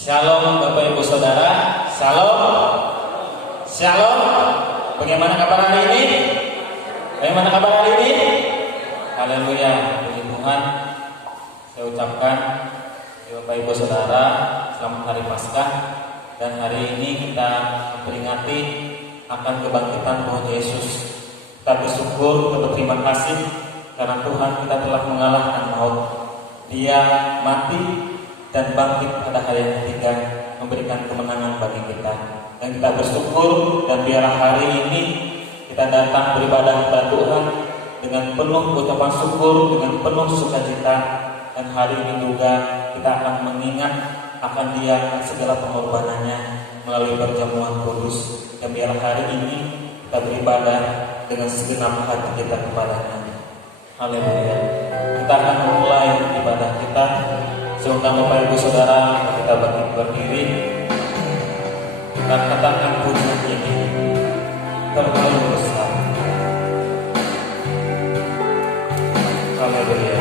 Shalom Bapak Ibu Saudara. Shalom. Shalom. Bagaimana kabar hari ini? Bagaimana kabar hari ini? Haleluya. Puji Tuhan. Saya ucapkan Bapak Ibu Saudara, selamat hari Paskah. Dan hari ini kita memperingati akan kebangkitan Tuhan Yesus. Kita bersyukur, kita berterima kasih karena Tuhan kita telah mengalahkan maut. Dia mati dan bangkit pada hari yang ketiga, memberikan kemenangan bagi kita. Dan kita bersyukur, dan biarlah hari ini kita datang beribadah kepada Tuhan dengan penuh ucapan syukur, dengan penuh sukacita. Dan hari ini juga kita akan mengingat akan Dia segala pengorbanannya melalui perjamuan kudus. Dan biarlah hari ini kita beribadah dengan segenap hati kita kepada-Nya. Haleluya. Kita akan memulai ibadah kita. Semoga Bapak Ibu Saudara kita berdiri, kita katakan pujian ini terlalu besar. Haleluya.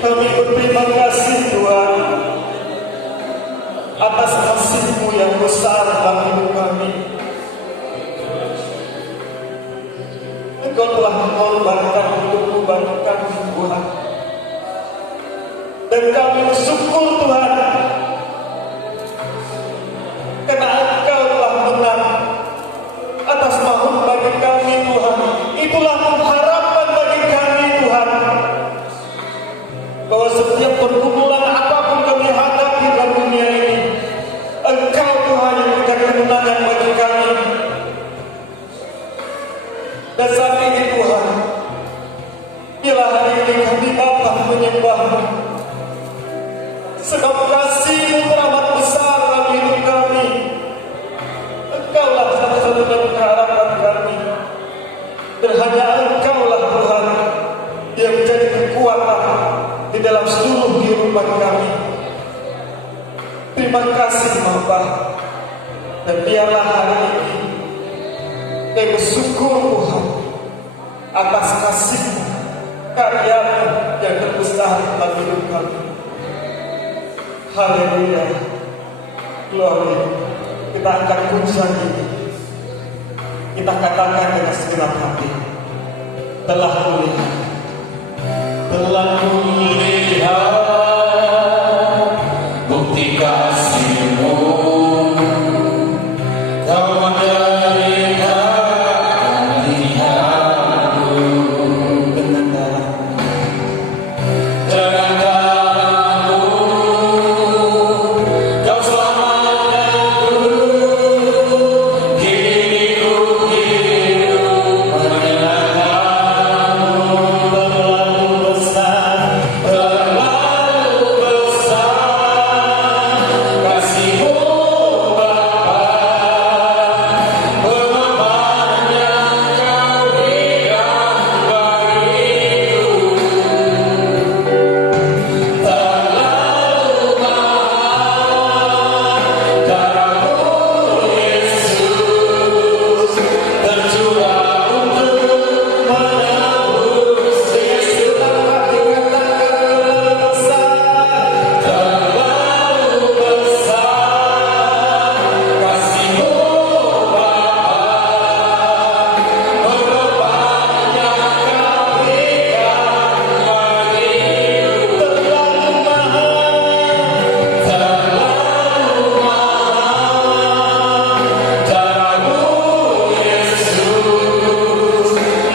Kami berterima kasih Tuhan atas kasih-Mu yang besar dalam hidup kami. Engkau telah mengorbankan hidupmu bagi kami Tuhan. Dan kami bersyukur Tuhan karena Engkau telah menang atas maut bagi kami Tuhan. Itulah pengharapan bagi kami Tuhan, bahwa setiap pergumulan apapun kami hadapi dalam dunia ini, Engkau Tuhan yang memberikan kemenangan bagi kami. Dan saat ini Tuhan, bila hari ini kami datang menyembah-Mu, sebab kasih-Mu teramat besar dalam hidup kami. Engkaulah satu-satunya pengharapan kami, dan hanya Engkaulah Tuhan yang menjadi kekuatan di dalam seluruh kehidupan kami. Terima kasih Bapa, dan biarlah hari ini kami bersyukur Tuhan atas kasih-Mu, karya-Mu yang terbesar dalam hidup kami. Haleluya, glory. Kita angkat pujian ini, kita katakan dengan segenap hati, telah kulihat, telah kulihat bukti kasih-Mu. Kau menderitakan lihatku dengan darah-Mu, Kau selamatkanku. Kini ku hidup menyenangkan-Mu. Terlalu besar kasih-Mu Bapa, pengorbanan yang Kau berikan bagiku terlalu mahal. Darah-Mu Yesus tercurah untuk menebus. Yesus dapat dikatakan terlalu besar kasih-Mu Bapa, pengorbanan yang Kau berikan bagiku terlalu mahal. Darah-Mu Yesus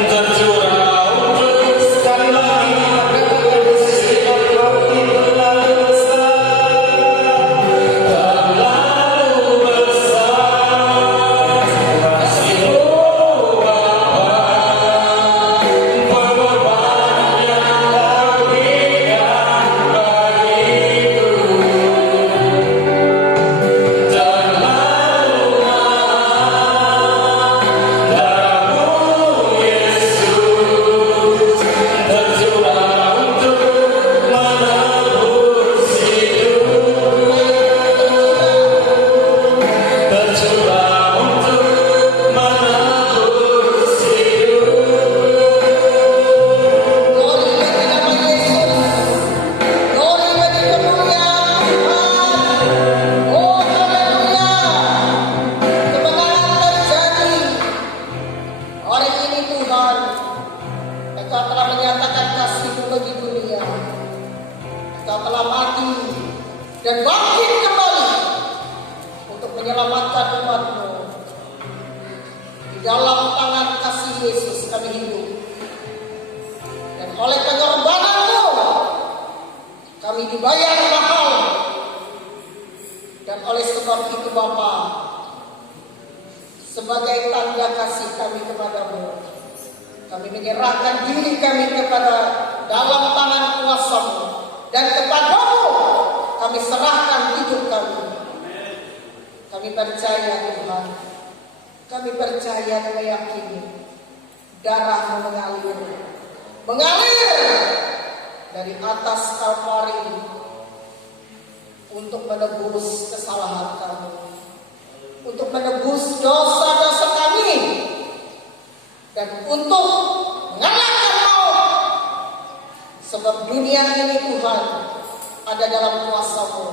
tercurah untuk, sekali lagi katakan bersama hati, terlalu besar kasih-Mu Bapa, pengorbanan yang Kau berikan bagiku terlalu mahal. Darah-Mu Yesus tercurah untuk menebus hidup, tercurah untuk menebus hidup. Glory bagi nama Yesus. Glory bagi kemuliaan Tuhan. Oh haleluya. Kemenangan terjadi hari ini Tuhan. Engkau telah menyatakan kasih-Mu bagi dunia. Engkau telah mati dan bangkit kembali untuk menyelamatkan umat-Mu. Di dalam tangan kasih Yesus kami hidup. Dan oleh pengorbanan-Mu kami dibayar mahal. Dan oleh sebab itu Bapa, sebagai tanda kasih kami kepadamu, kami menyerahkan diri kami kepada dalam tangan kuasa-Mu, dan kepadamu kami serahkan hidup kami. Kami percaya Tuhan, kami percaya dan meyakini darah-Mu mengalir dari atas Kalvari untuk menebus kesalahan kami, untuk menebus dosa-dosa kami, dan untuk mengalahkan maut Sebab dunia ini Tuhan ada dalam kuasa-Mu,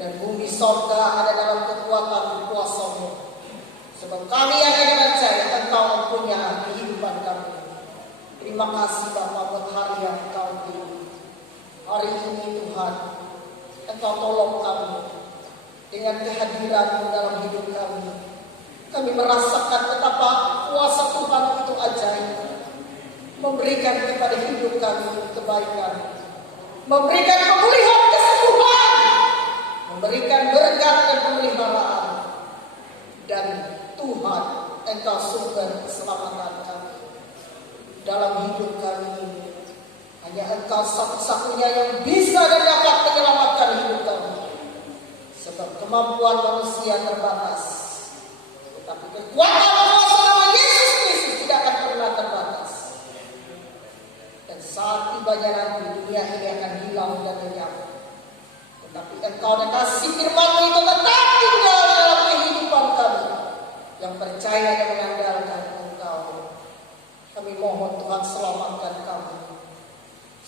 dan bumi sorga ada dalam kekuatan kuasa-Mu. Sebab kami yang ada percaya Engkau mempunyai kehidupan kami. Terima kasih Bapa buat hari yang Engkau beri. Hari ini Tuhan, Engkau tolong kami dengan kehadiran-Mu dalam hidup kami. Kami merasakan betapa kuasa Tuhan itu ajaib, memberikan kepada hidup kami kebaikan, memberikan pemulihan kesembuhan, memberikan berkat dan pemeliharaan. Dan Tuhan, Engkau sumber keselamatan kami dalam hidup kami ini. Hanya Engkau satu-satunya yang bisa dan dapat menyelamatkan hidup kami. Sebab kemampuan manusia terbatas, tetapi kekuatan kuasa nama Yesus Kristus tidak akan pernah terbatas. Dan saat tibanya nanti dunia ini akan hilang dan lenyap, tetapi Engkau dan kasih firman-Mu itu tetap tinggal dalam kehidupan kami yang percaya dan mengandalkan Engkau. Kami mohon Tuhan, selamatkan kami,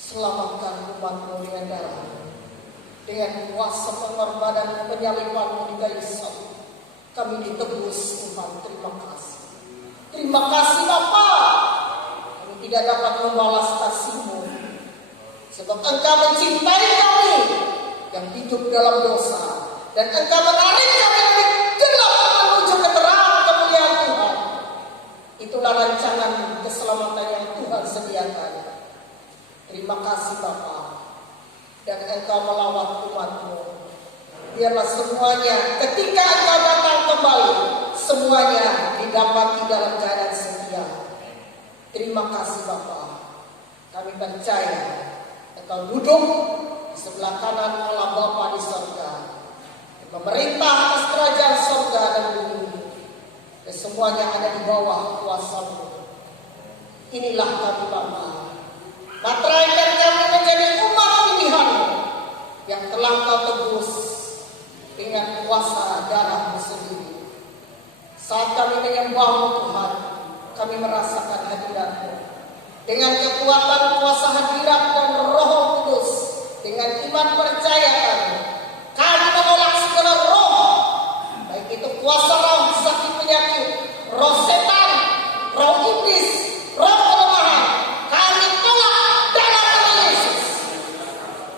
selamatkan umat-Mu dengan darah, dengan kuasa pengorbanan penyaliban-Mu di kayu salib. Kami ditebus Tuhan. Terima kasih. Terima kasih Bapa. Kami tidak dapat membalas kasih-Mu, sebab Engkau mencintai kami yang hidup dalam dosa, dan Engkau menarik kami dari gelap menuju ke terang kemuliaan Tuhan. Itulah rancangan keselamatan yang Tuhan sediakan. Terima kasih Bapa. Dan Engkau melawat umat-Mu. Biarlah semuanya ketika Engkau datang kembali, semuanya didapati dalam keadaan setia. Terima kasih Bapa. Kami percaya Engkau duduk di sebelah kanan Allah Bapa di surga, memerintah atas kerajaan surga dan bumi, dan semuanya ada di bawah kuasa-Mu. Inilah kami Bapa. Materaikan kami menjadi umat pilihan-Mu yang telah Kau tebus dengan kuasa darah-Mu sendiri. Saat kami menyembah-Mu Tuhan, kami merasakan hadirat-Mu. Dengan kekuatan kuasa hadirat dan Roh Kudus, dengan iman percaya kami menolak segala roh, baik itu kuasa roh sakit penyakit, roh setan, roh iblis, roh kelemahan. Kami tolak dalam nama Yesus.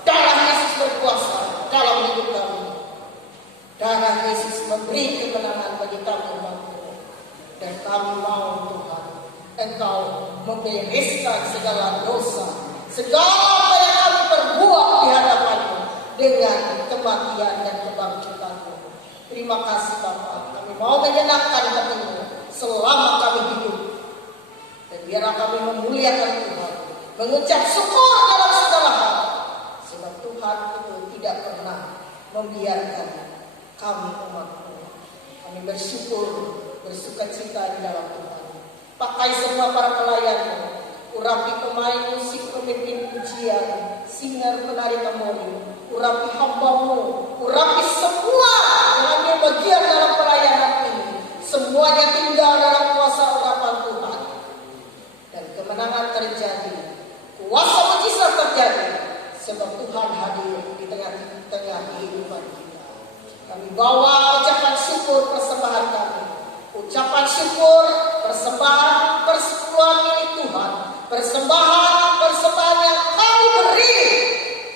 Darah Yesus berkuasa dalam hidup kami. Darah Yesus memberi kemenangan bagi kami umat-Mu. Dan kami mau Tuhan, Engkau membereskan segala dosa, segala apa yang kami perbuat di hadapan-Mu dengan kematian dan kebangkitan-Mu. Terima kasih Bapa. Kami mau menyenangkan hati-Mu selama kami hidup. Dan biarlah kami memuliakan Tuhan, mengucap syukur dalam segala hal. Sebab Tuhan itu tidak pernah membiarkan kami umat-Mu. Kami bersyukur, bersukacita di dalam Tuhan. Pakai semua para pelayan-Mu, urapi pemain musik, pemimpin pujian, singer, penari tamburi, urapi hamba-Mu, urapi semua yang ambil bagian dalam pelayanan ini. Semuanya tinggal dalam kuasa urapan Tuhan. Dan kemenangan terjadi, kuasa mujizat terjadi, sebab Tuhan hadir di tengah-tengah kehidupan kita. Kami bawa ucapan syukur persembahan kami, ucapan syukur persembahan persekutuan milik Tuhan, persembahan yang kami beri.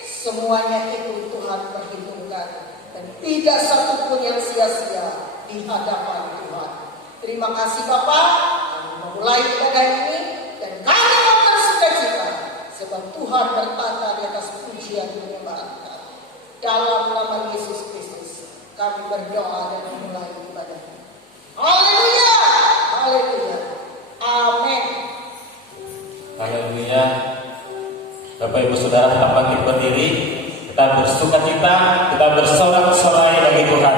Semuanya itu Tuhan perhitungkan, dan tidak satu pun yang sia-sia di hadapan Tuhan. Terima kasih Bapa. Kami memulai ibadah ini dan kami mau bersukacita, sebab Tuhan bertata di atas pujian penyembahan kami. Dalam nama Yesus Kristus kami berdoa dan memulai ibadah. Haleluya, haleluya, amin. Haleluya. Bapak Ibu Saudara tetap bangkit berdiri. Kita bersukacita, kita bersorak-sorai bagi Tuhan.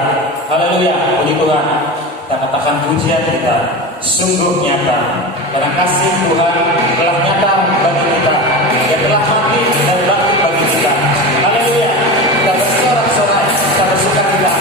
Haleluya, puji Tuhan. Kita katakan pujian kita sungguh nyata, karena kasih Tuhan telah nyata bagi kita. Dia telah mati dan bangkit bagi kita. Haleluya. Kita bersorak-sorai, kita bersukacita.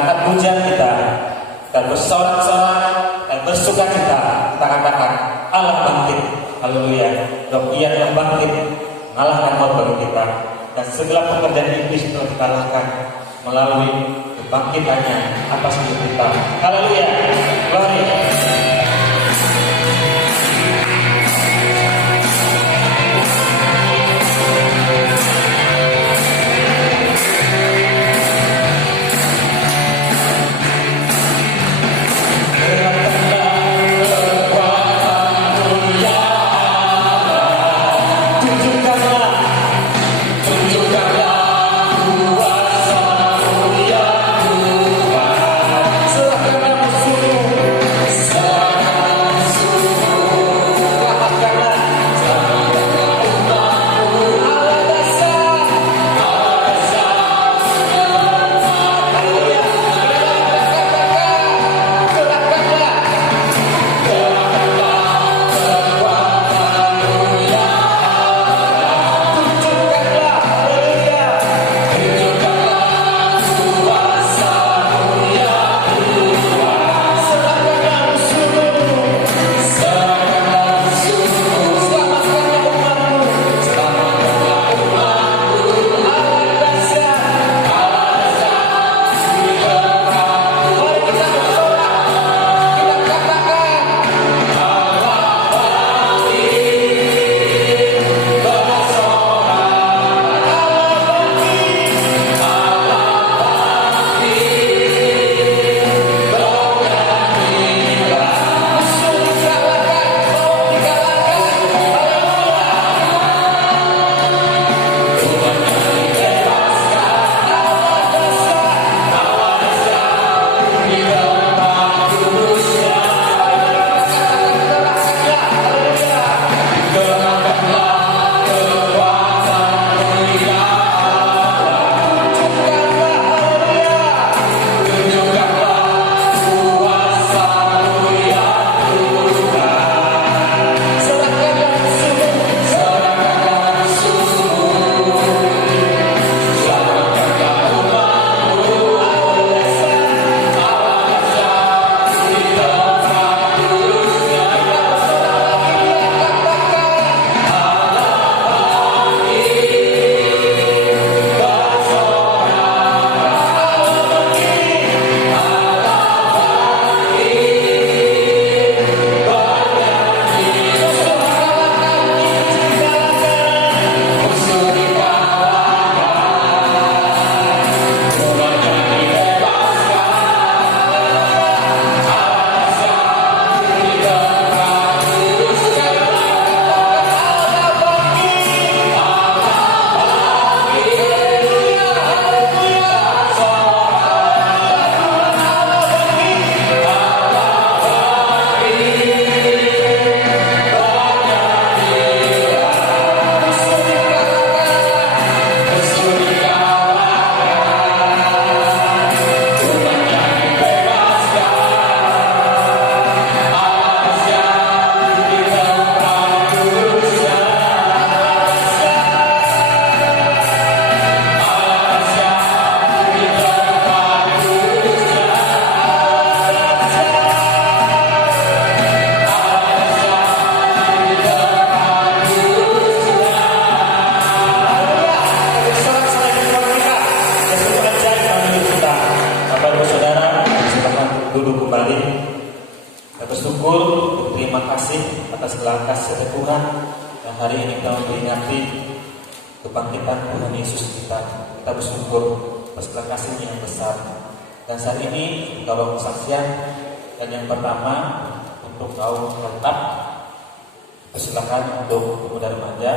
angkat pujian kita bersorak-sorak dan bersuka cita. Kita katakan Allah bangkit, haleluya. Roh Ia yang bangkit mengalahkan maut bagi kita, dan segala pekerjaan iblis telah dikalahkan melalui kebangkitannya atas hidup kita. Haleluya, glory. Tuhan, yang hari ini kita memperingati kebangkitan Tuhan Yesus kita. Kita bersyukur atas kasih-Nya yang besar. Dan saat ini kalau kesaksian, dan yang pertama untuk kaum lengkap, persilakan untuk pemuda remaja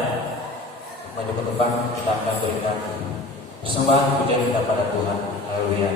maju ke depan. Kita akan berikan persembahan pujian kita pada Tuhan. Haleluya.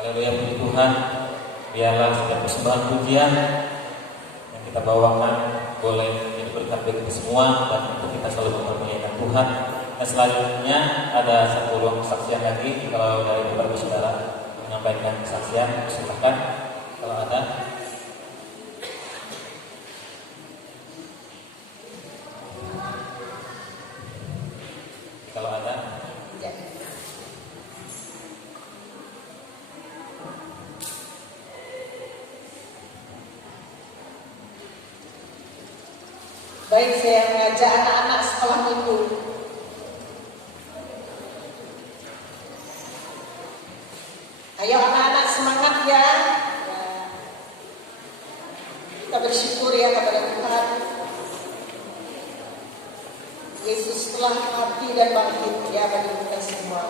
Haleluya, puji Tuhan. Biarlah setiap persembahan pujian yang kita bawakan boleh menjadi berkat bagi kita semua dan untuk kita selalu mempermuliakan Tuhan. Dan selanjutnya ada satu ruang kesaksian lagi. Kalau dari beberapa saudara menyampaikan kesaksian, silakan kalau ada. Kalau ada. Ya. Baik, saya mengajak anak-anak sekolah minggu. Ayo anak-anak, semangat ya. Kita bersyukur ya kepada Tuhan. Yesus telah mati dan bangkit ya bagi kita semua.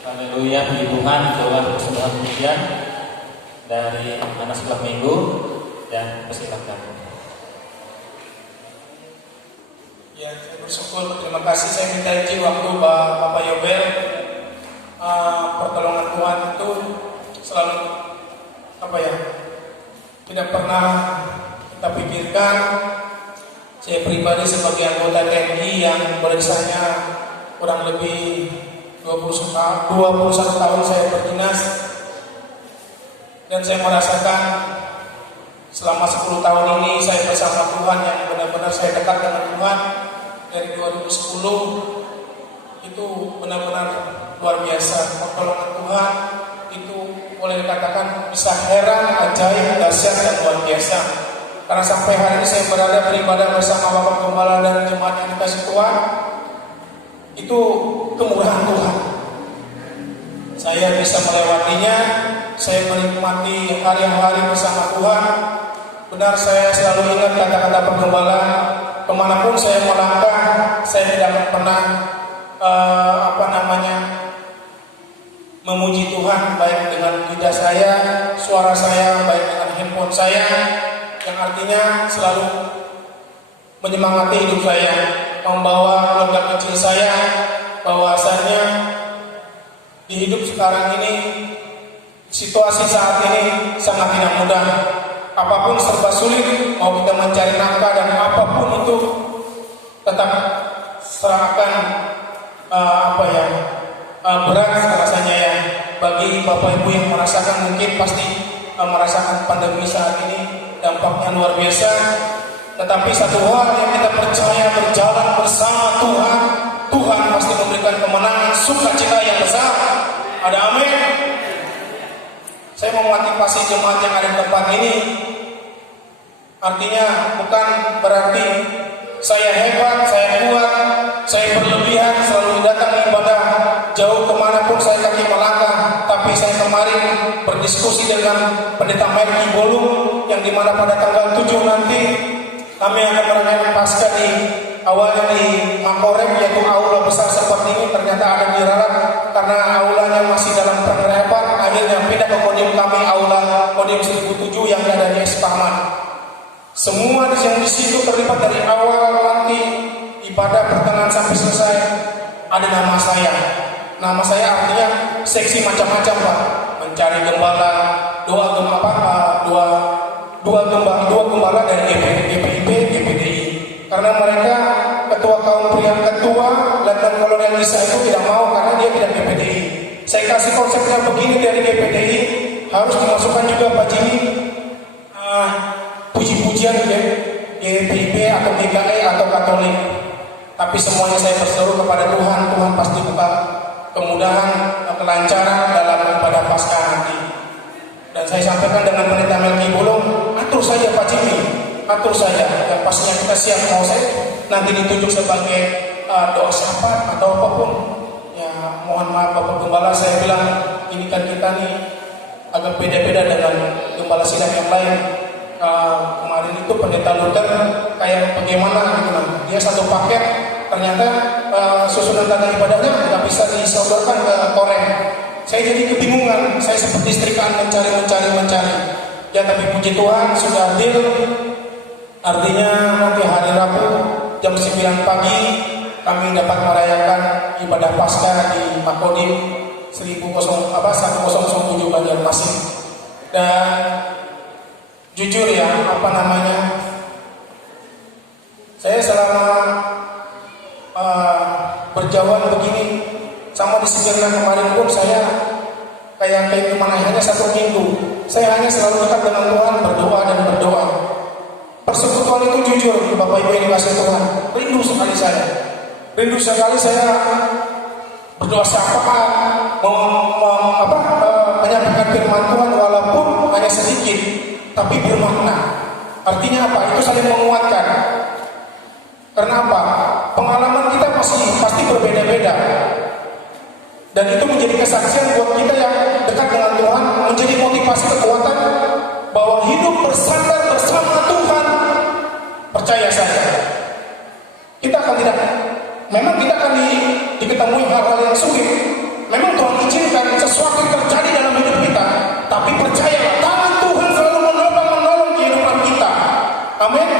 Haleluya, puji Tuhan. Itulah persembahan pujian dari anak sekolah minggu dan persilakan. Ya, saya bersyukur. Terima kasih. Saya minta izin waktu Bapak Yobel. Pertolongan Tuhan itu selalu tidak pernah kita pikirkan. Saya pribadi sebagai anggota TNI yang barisannya kurang lebih 21 tahun saya berdinas, dan saya merasakan selama 10 tahun ini saya bersama Tuhan yang benar-benar saya dekat dengan Tuhan. Dari 2010 itu benar-benar luar biasa. Pertolongan Tuhan itu boleh dikatakan bisa heran, ajaib, dahsyat dan luar biasa. Karena sampai hari ini saya berada beribadah bersama Bapak Gembala dan jemaat yang dikasih Tuhan, itu kemurahan Tuhan. Saya bisa melewatinya, saya menikmati hari-hari bersama Tuhan. Benar, saya selalu ingat kata-kata penggembala, kemanapun saya melangkah, saya tidak pernah memuji Tuhan, baik dengan lidah saya, suara saya, baik dengan handphone saya, yang artinya selalu menyemangati hidup saya, membawa keluarga kecil saya, bahwasanya di hidup sekarang ini, situasi saat ini sangat tidak mudah. Apapun serba sulit, mau kita mencari nafkah dan apapun itu tetap serahkan berat rasanya ya. Bagi Bapak Ibu yang merasakan, mungkin pasti merasakan pandemi saat ini dampaknya luar biasa. Tetapi satu hal yang kita percaya, berjalan bersama Tuhan, Tuhan pasti memberikan kemenangan, sukacita yang besar. Ada amin. Saya memotivasi jemaat yang ada di tempat ini. Artinya bukan berarti saya hebat, saya kuat, saya berlebihan, selalu datang ibadah jauh kemanapun saya kaki melangkah. Tapi saya kemarin berdiskusi dengan Pendeta Melki Bolung, yang dimana pada tanggal 7 nanti kami akan merayakan Paskah di awalnya di Makorem, yaitu aula besar seperti ini. Ternyata ada diralat karena aulanya masih dalam penerapan. Akhirnya pindah ke podium kami, aula podium 1007 yang ada di Esparman. Semua yang di situ terlibat dari awal nanti ibadah pertengahan sampai selesai. Ada nama saya. Nama saya artinya seksi macam-macam, Pak. Mencari gembala, dua gembala dari GPIP, GPDI. Karena mereka ketua kaum pria, ketua Letnan Kolonel Lisa itu tidak mau karena dia tidak GPDI. Saya kasih konsepnya begini dari GPDI, harus dimasukkan juga Pak Jimmy puji-pujian ya, GPIP atau GKE atau Katolik. Tapi semuanya saya berseru kepada Tuhan. Tuhan pasti buka kemudahan, kelancaran dalam ibadah Paskah nanti. Dan saya sampaikan dengan Pendeta Melki Bolong, atur saja Pak Jimmy, atur saja. Yang pastinya kita siap, mau saya nanti ditunjuk sebagai doa syafaat atau apapun. Ya mohon maaf Bapak Gembala, saya bilang ini kan kita nih agak beda-beda dengan gembala sidang yang lain. Kemarin itu Pendeta Luther kayak bagaimana gitu lah. Dia satu paket, ternyata susunan tanda ibadahnya nggak bisa disodorkan ke koreng. Saya jadi kebingungan, saya seperti istrikan mencari. Ya tapi puji Tuhan sudah deal. Artinya nanti hari Rabu jam 9 pagi kami dapat merayakan ibadah Paskah di Makodim 1007 Banjarmasin. Dan jujur ya, saya selama berjauhan begini sama di Sirna kemarin pun saya kayak kemana hanya 1 minggu. Saya hanya selalu dekat dengan Tuhan, berdoa dan berdoa. Persekutuan itu jujur, Bapak Ibu yang dikasih Tuhan, rindu sekali saya berdoa syafaat, menyampaikan firman Tuhan walaupun hanya sedikit, tapi bermakna. Artinya apa? Itu saling menguatkan. Karena apa? Pengalaman kita pasti berbeda-beda. Dan itu menjadi kesaksian buat kita yang dekat dengan Tuhan, menjadi motivasi kekuatan bahwa hidup bersandar bersama Tuhan. Percaya saja, memang kita akan diketemui hal-hal yang sulit. Memang Tuhan izinkan sesuatu yang terjadi dalam hidup kita, tapi percayalah, tangan Tuhan selalu menolong kehidupan kita. Amin.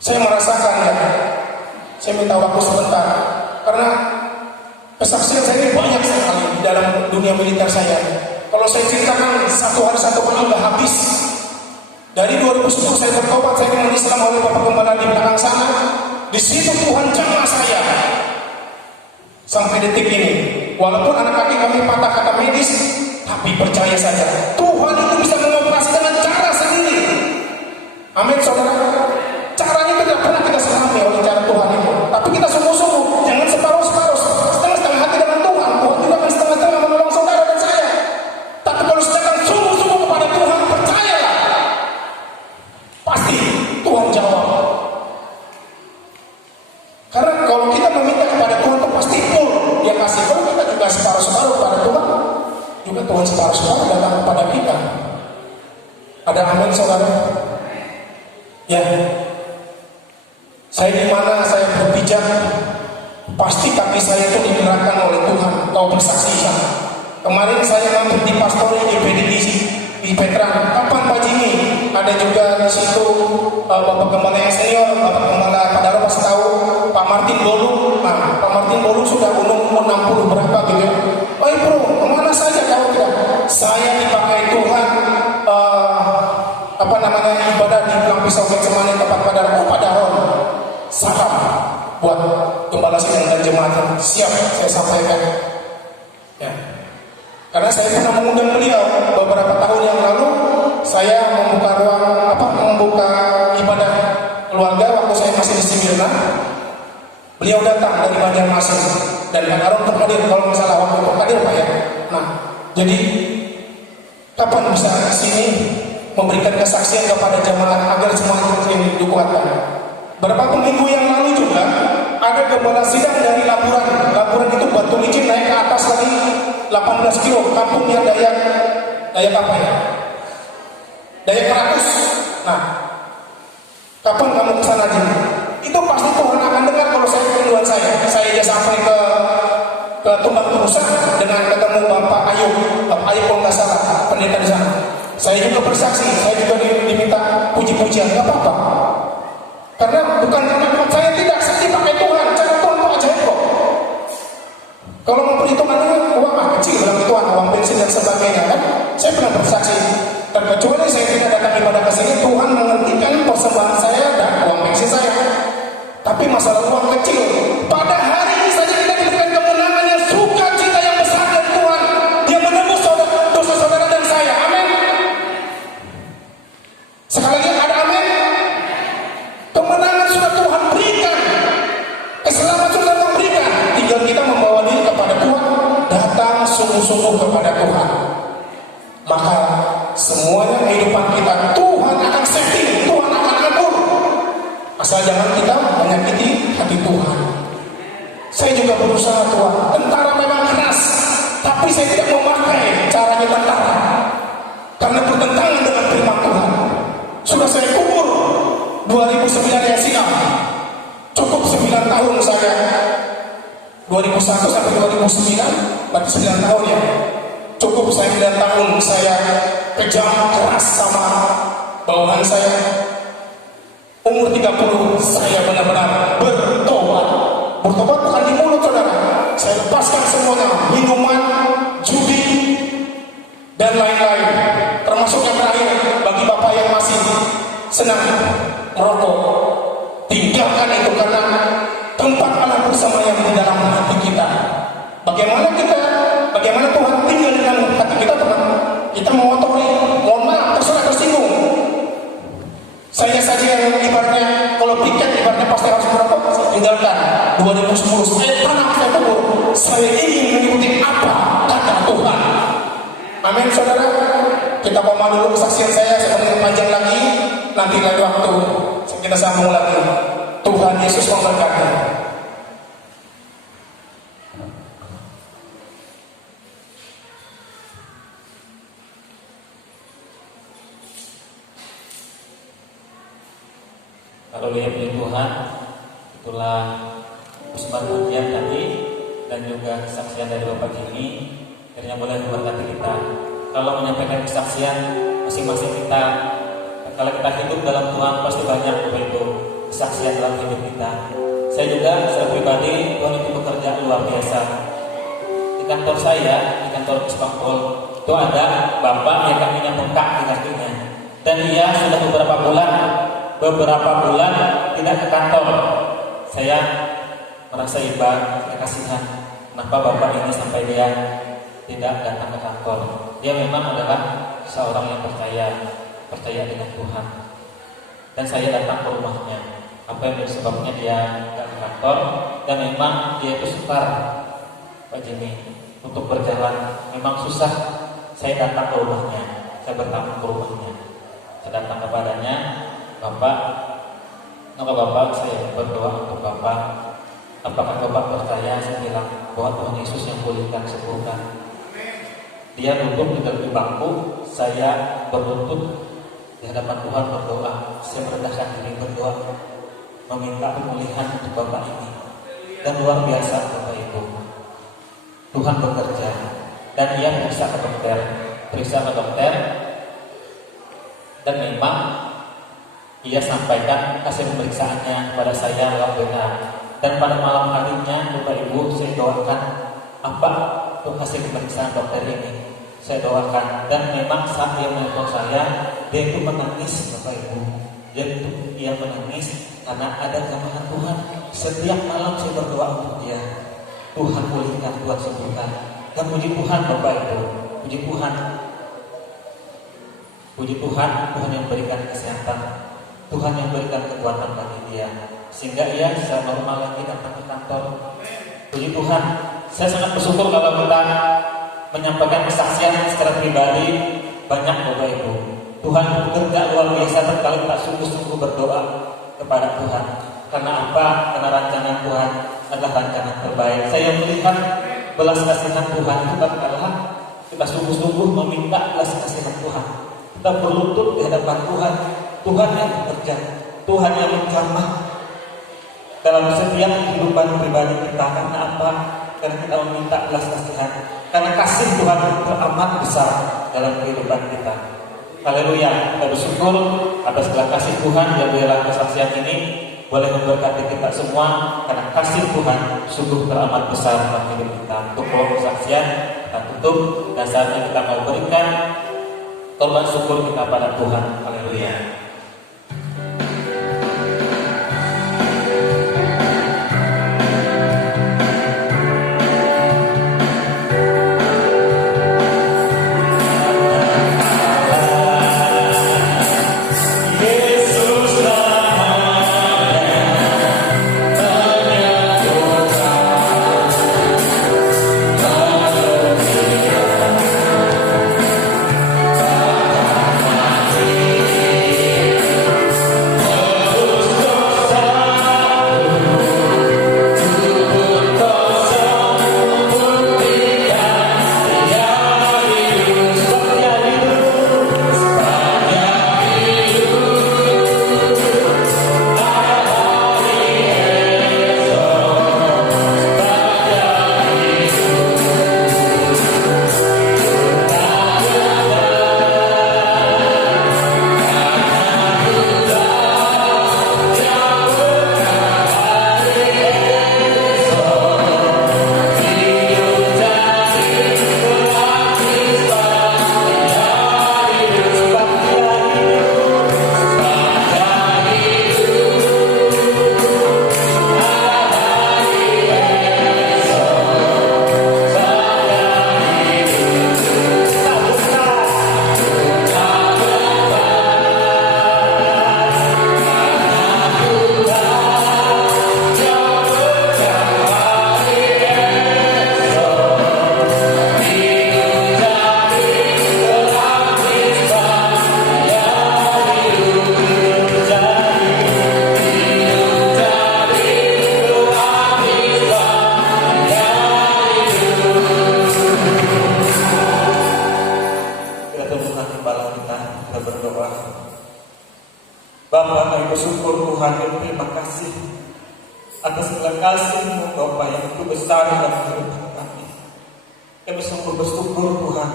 Saya merasakan ya. Saya minta waktu sebentar karena kesaksian saya ini banyak sekali di dalam dunia militer saya. Kalau saya ceritakan satu hari nggak habis. Dari 2010 saya bertobat, saya kenal Islam oleh Bapak Gembala di belakang sana. Di situ Tuhan jamah saya sampai detik ini. Walaupun anak kaki kami patah kata medis, tapi percaya saja Tuhan itu bisa mengoperasi dengan cara sendiri. Amin saudara. Caranya tidak pernah kita selami oleh cara Tuhan itu. Tapi kita sungguh-sungguh, jangan separuh-separuh, setengah-setengah hati dengan Tuhan. Tuhan juga akan setengah-setengah menolong saudara dan saya. Tapi kalau sedangkan sungguh-sungguh kepada Tuhan, percayalah, pasti Tuhan jawab. Karena kalau kita meminta kepada Tuhan itu pasti full Dia kasih. Kalau kita juga separuh-separuh kepada Tuhan, juga Tuhan separuh-separuh datang kepada kita. Ada amin saudara? Ya. Saya di mana saya berpijak, pasti kaki saya itu digerakkan oleh Tuhan. Kau bersaksi sana. Kemarin saya mampir di pastori di PDI di Petrang. Kapan Pak Jimmy? Ada juga di situ Bapak Gembala yang senior, Bapak Gembala Padaro masih tahu, Pak Martin Bolu. Nah, Pak Martin Bolu sudah umur 60 berapa gitu. Oh bro, kemana saja kau tidak? Saya dipakai Tuhan ibadah di Pulang Pisau Getsemani tempat Padaro. Sakap buat Gembala sidang dan jemaat. Siap saya sampaikan. Ya. Karena saya pernah mengundang beliau beberapa tahun yang lalu. Saya membuka ibadah keluarga waktu saya masih di Simirna. Beliau datang dari Banjarmasin dan Pak Aron untuk hadir kalau misalnya waktu untuk hadir Pak ya. Nah, jadi Kapan bisa ke sini memberikan kesaksian kepada jamaah agar semua itu dikuatkan? Beberapa minggu yang lalu juga ada gembala sidang dari Laburan. Laburan itu Batu Licin naik ke atas lagi 18 kilo, kampungnya Dayak apa ya? Dayak Rakus. Nah, kapan kamu kesana aja? Itu pasti Tuhan akan dengar kalau saya kerinduan saya. Saya aja sampai ke Tumbang Terusan dengan ketemu Bapak Ayub kalau nggak salah, pendeta di sana. Saya juga bersaksi, saya juga diminta puji-pujian, nggak apa-apa. Karena bukan karena saya tidak, saya dipakai Tuhan, cara Tuhan itu ajaib kok. Kalau mau perhitungannya uang kecil dalam Tuhan, uang bensin dan sebagainya kan, saya pernah bersaksi. Terkecuali saya tidak datang ibadah ke sini, Tuhan menghentikan persembahan saya dan uang bensin saya. Tapi masalah uang kecil, pada hari ini saja kita diberikan kemenangan yang sukacita yang besar dari Tuhan. Dia menembus dosa saudara dan saya. Amin. Sekali lagi ada amin. Kemenangan sudah Tuhan berikan, keselamatan sudah Tuhan berikan. Tinggal kita membawa diri kepada Tuhan, datang sungguh-sungguh kepada Tuhan. Maka semuanya kehidupan kita Tuhan akan setting, Tuhan akan atur. Asal jangan kita menyakiti hati Tuhan. Saya juga berusaha Tuhan. Tentara memang keras, tapi saya tidak memakai caranya tentara, karena bertentangan dengan firman Tuhan. Sudah saya kubur 2009 yang silam. Cukup 9 tahun saya. 2001 sampai 2009, berarti 9 tahun ya. Cukup saya 9 tahun saya kejam keras sama bawahan saya. Umur 30 saya benar-benar bertobat. Bertobat bukan di mulut saudara. Saya lepaskan semuanya, minuman, judi, dan lain-lain. Termasuk yang terakhir, bagi bapak yang masih senang merokok, tinggalkan itu karena tempat Allah bersama yang di dalam hati kita. Bagaimana Tuhan tinggal di dalam hati kita, teman? Kita mengotori, mohon maaf, terserah tersinggung. Saya saja yang ibaratnya, kalau piket ibaratnya pasti harus merokok, saya tinggalkan. 2010 saya tanam, saya kubur. Saya ingin mengikuti apa kata Tuhan. Amin saudara. Kita koma dulu kesaksian saya sebenarnya panjang lagi. Nanti lain waktu kita sambung lagi. Tuhan Yesus memberkati. Kalau lihat di Tuhan, itulah Usman Hujan tadi dan juga kesaksian dari Bapak Jimmy, akhirnya boleh memberkati kita. Kalau menyampaikan kesaksian masing-masing kita, kalau kita hidup dalam Tuhan pasti banyak begitu kesaksian dalam hidup kita. Saya juga secara pribadi Tuhan itu bekerja luar biasa. Di kantor saya, di kantor Puspangpol, itu ada bapak yang kakinya bengkak di kakinya, dan dia sudah beberapa bulan tidak ke kantor. Saya merasa iba, saya kasihan. Kenapa bapak ini sampai dia tidak datang ke kantor? Dia memang adalah seorang yang percaya dengan Tuhan. Dan saya datang ke rumahnya. Apa yang sebabnya dia tidak ke kantor? Dan memang dia itu sukar, Pak Jimmy, untuk berjalan. Memang susah. Saya datang ke rumahnya, saya bertamu ke rumahnya. Saya datang kepadanya, Bapak, saya berdoa untuk Bapak. Apakah Bapak percaya? Saya bilang bahwa Tuhan Yesus yang pulihkan, sembuhkan. Dia duduk di bangku, saya berlutut di hadapan Tuhan berdoa. Saya merendahkan diri berdoa, meminta pemulihan untuk Bapak ini. Dan luar biasa Bapak Ibu, Tuhan bekerja. Dan ia periksa ke dokter, dan memang ia sampaikan hasil pemeriksaannya kepada saya lewat benar. Dan pada malam harinya, Bapak Ibu, saya doakan apa untuk hasil pemeriksaan dokter ini. Saya doakan, dan memang saat dia menelpon saya, dia itu menangis, Bapak Ibu. Dia menangis karena ada jamahan Tuhan. Setiap malam saya berdoa untuk dia. Tuhan pulihkan, Tuhan sembuhkan. Dan puji Tuhan Bapak Ibu, puji Tuhan. Puji Tuhan, Tuhan yang berikan kesehatan, Tuhan yang berikan kekuatan bagi dia, sehingga ia secara normal lagi datang ke kantor. Puji Tuhan, saya sangat bersyukur kalau kita menyampaikan kesaksian secara pribadi banyak Bapak Ibu. Tuhan bekerja luar biasa kalau kita sungguh-sungguh berdoa kepada Tuhan. Karena apa? Karena rancangan Tuhan adalah rancangan terbaik. Saya melihat belas kasihan Tuhan itu adalah kita sungguh-sungguh meminta belas kasihan Tuhan. Kita berlutut di hadapan Tuhan. Tuhan yang bekerja, Tuhan yang menjamah dalam setiap kehidupan pribadi kita. Karena apa? Karena kita meminta belas kasihan. Karena kasih Tuhan teramat besar dalam kehidupan kita. Haleluya. Kita bersyukur atas segala kasih Tuhan yang dalam kesaksian ini boleh memberkati kita semua. Karena kasih Tuhan sungguh teramat besar dalam hidup kita. Untuk kesaksian kita tutup dan saatnya kita mau berikan korban syukur kita pada Tuhan. Haleluya. Bapa, kami bersyukur Tuhan dan terima kasih atas segala kasih-Mu Bapa yang begitu besar dalam kehidupan kami. Kami bersyukur Tuhan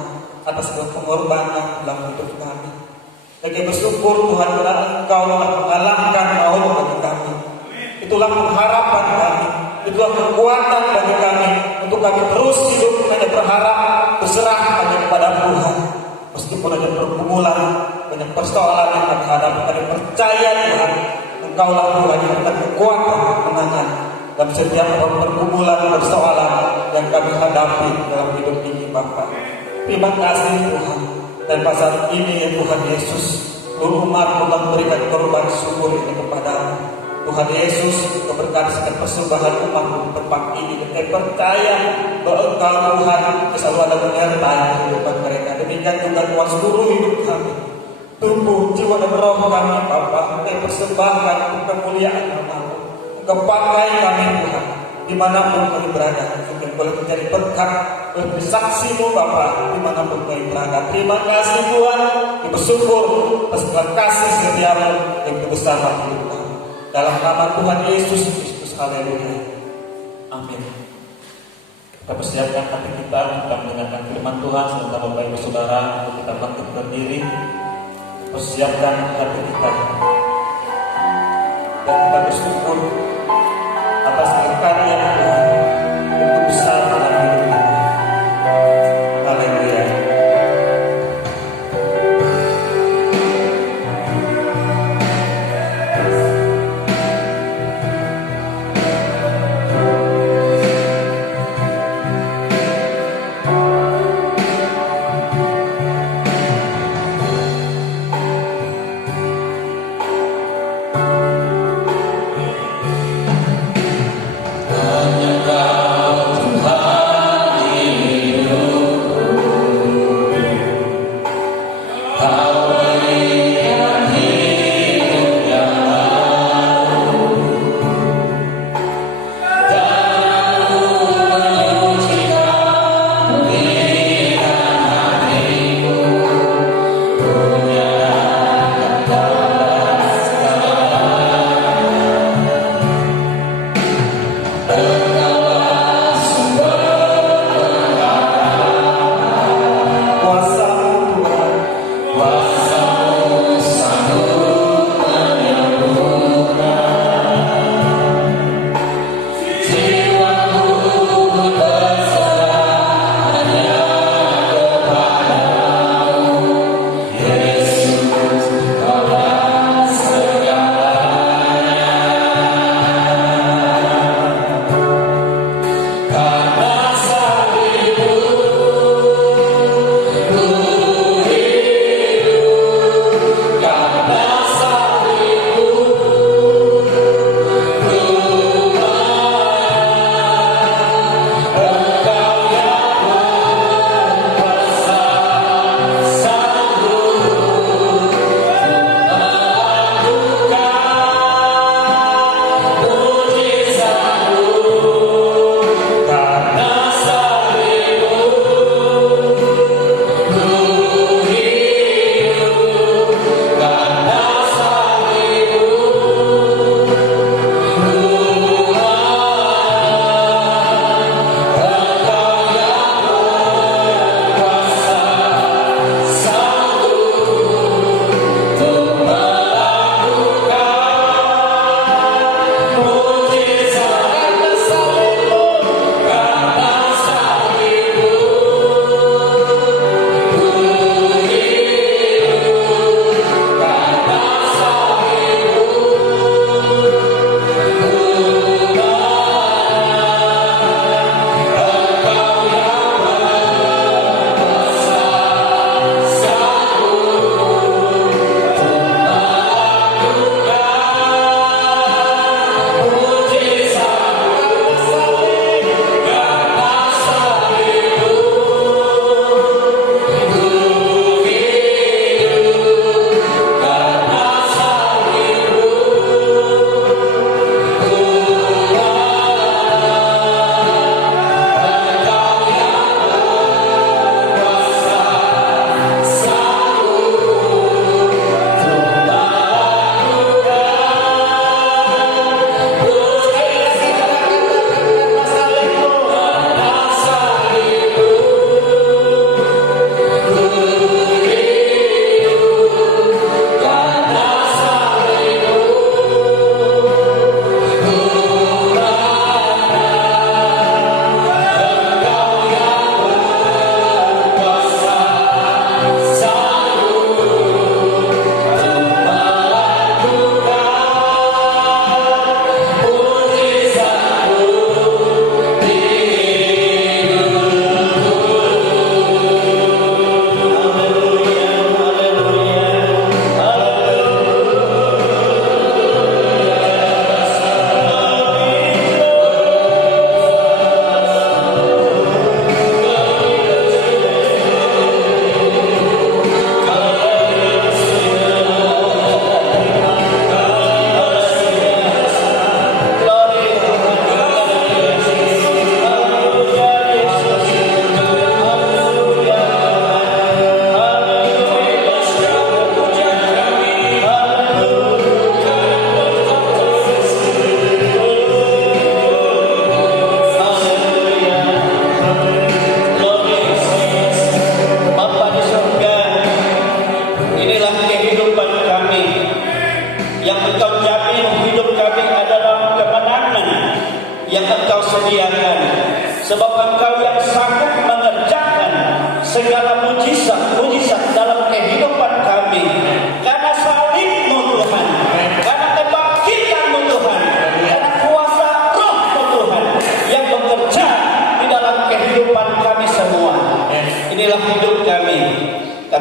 atas segala pengorbanan dalam hidup kami. Dan kami bersyukur Tuhan karena Engkau telah mengalahkan maut bagi kami. Itulah pengharapan kami, itulah kekuatan bagi kami untuk kami terus hidup hanya berharap, berserah hanya kepada Tuhan. Meskipun ada pergumulan, banyak persoalan yang kami hadapi, kami percaya Tuhan, Engkaulah Tuhan yang memberikan kekuatan, kemenangan dalam setiap pergumulan, persoalan yang kami hadapi dalam hidup ini, Bapa. Terima kasih Tuhan. Dan pada saat ini ya Tuhan Yesus, seluruh umat telah memberikan korban syukur ini kepada Tuhan Yesus. Engkau berkati segala persembahan umat di tempat ini. Kita percaya bahwa Engkau Tuhan selalu ada menyertai kehidupan mereka. Demikian juga Tuhan seluruh hidup kami, tubuh, jiwa dan roh kami Bapa, Engkau persembahkan untuk kemuliaan nama-Mu. Engkau pakai kami Tuhan dimanapun kami berada, supaya boleh menjadi berkat, boleh menjadi saksi-Mu Bapa dimanapun kami berada. Terima kasih Tuhan, kami bersyukur atas segala kasih setia-Mu yang besar dalam hidup kami. Dalam nama Tuhan Yesus Kristus, haleluya, amin. Kita persiapkan hati kita mendengarkan firman Tuhan. Sebentar Bapak Ibu Saudara, untuk kita bangkit berdiri, persiapkan hati kita, dan kita bersyukur atas karya Tuhan untuk besar dalam hidup kita. Haleluya. Haleluya.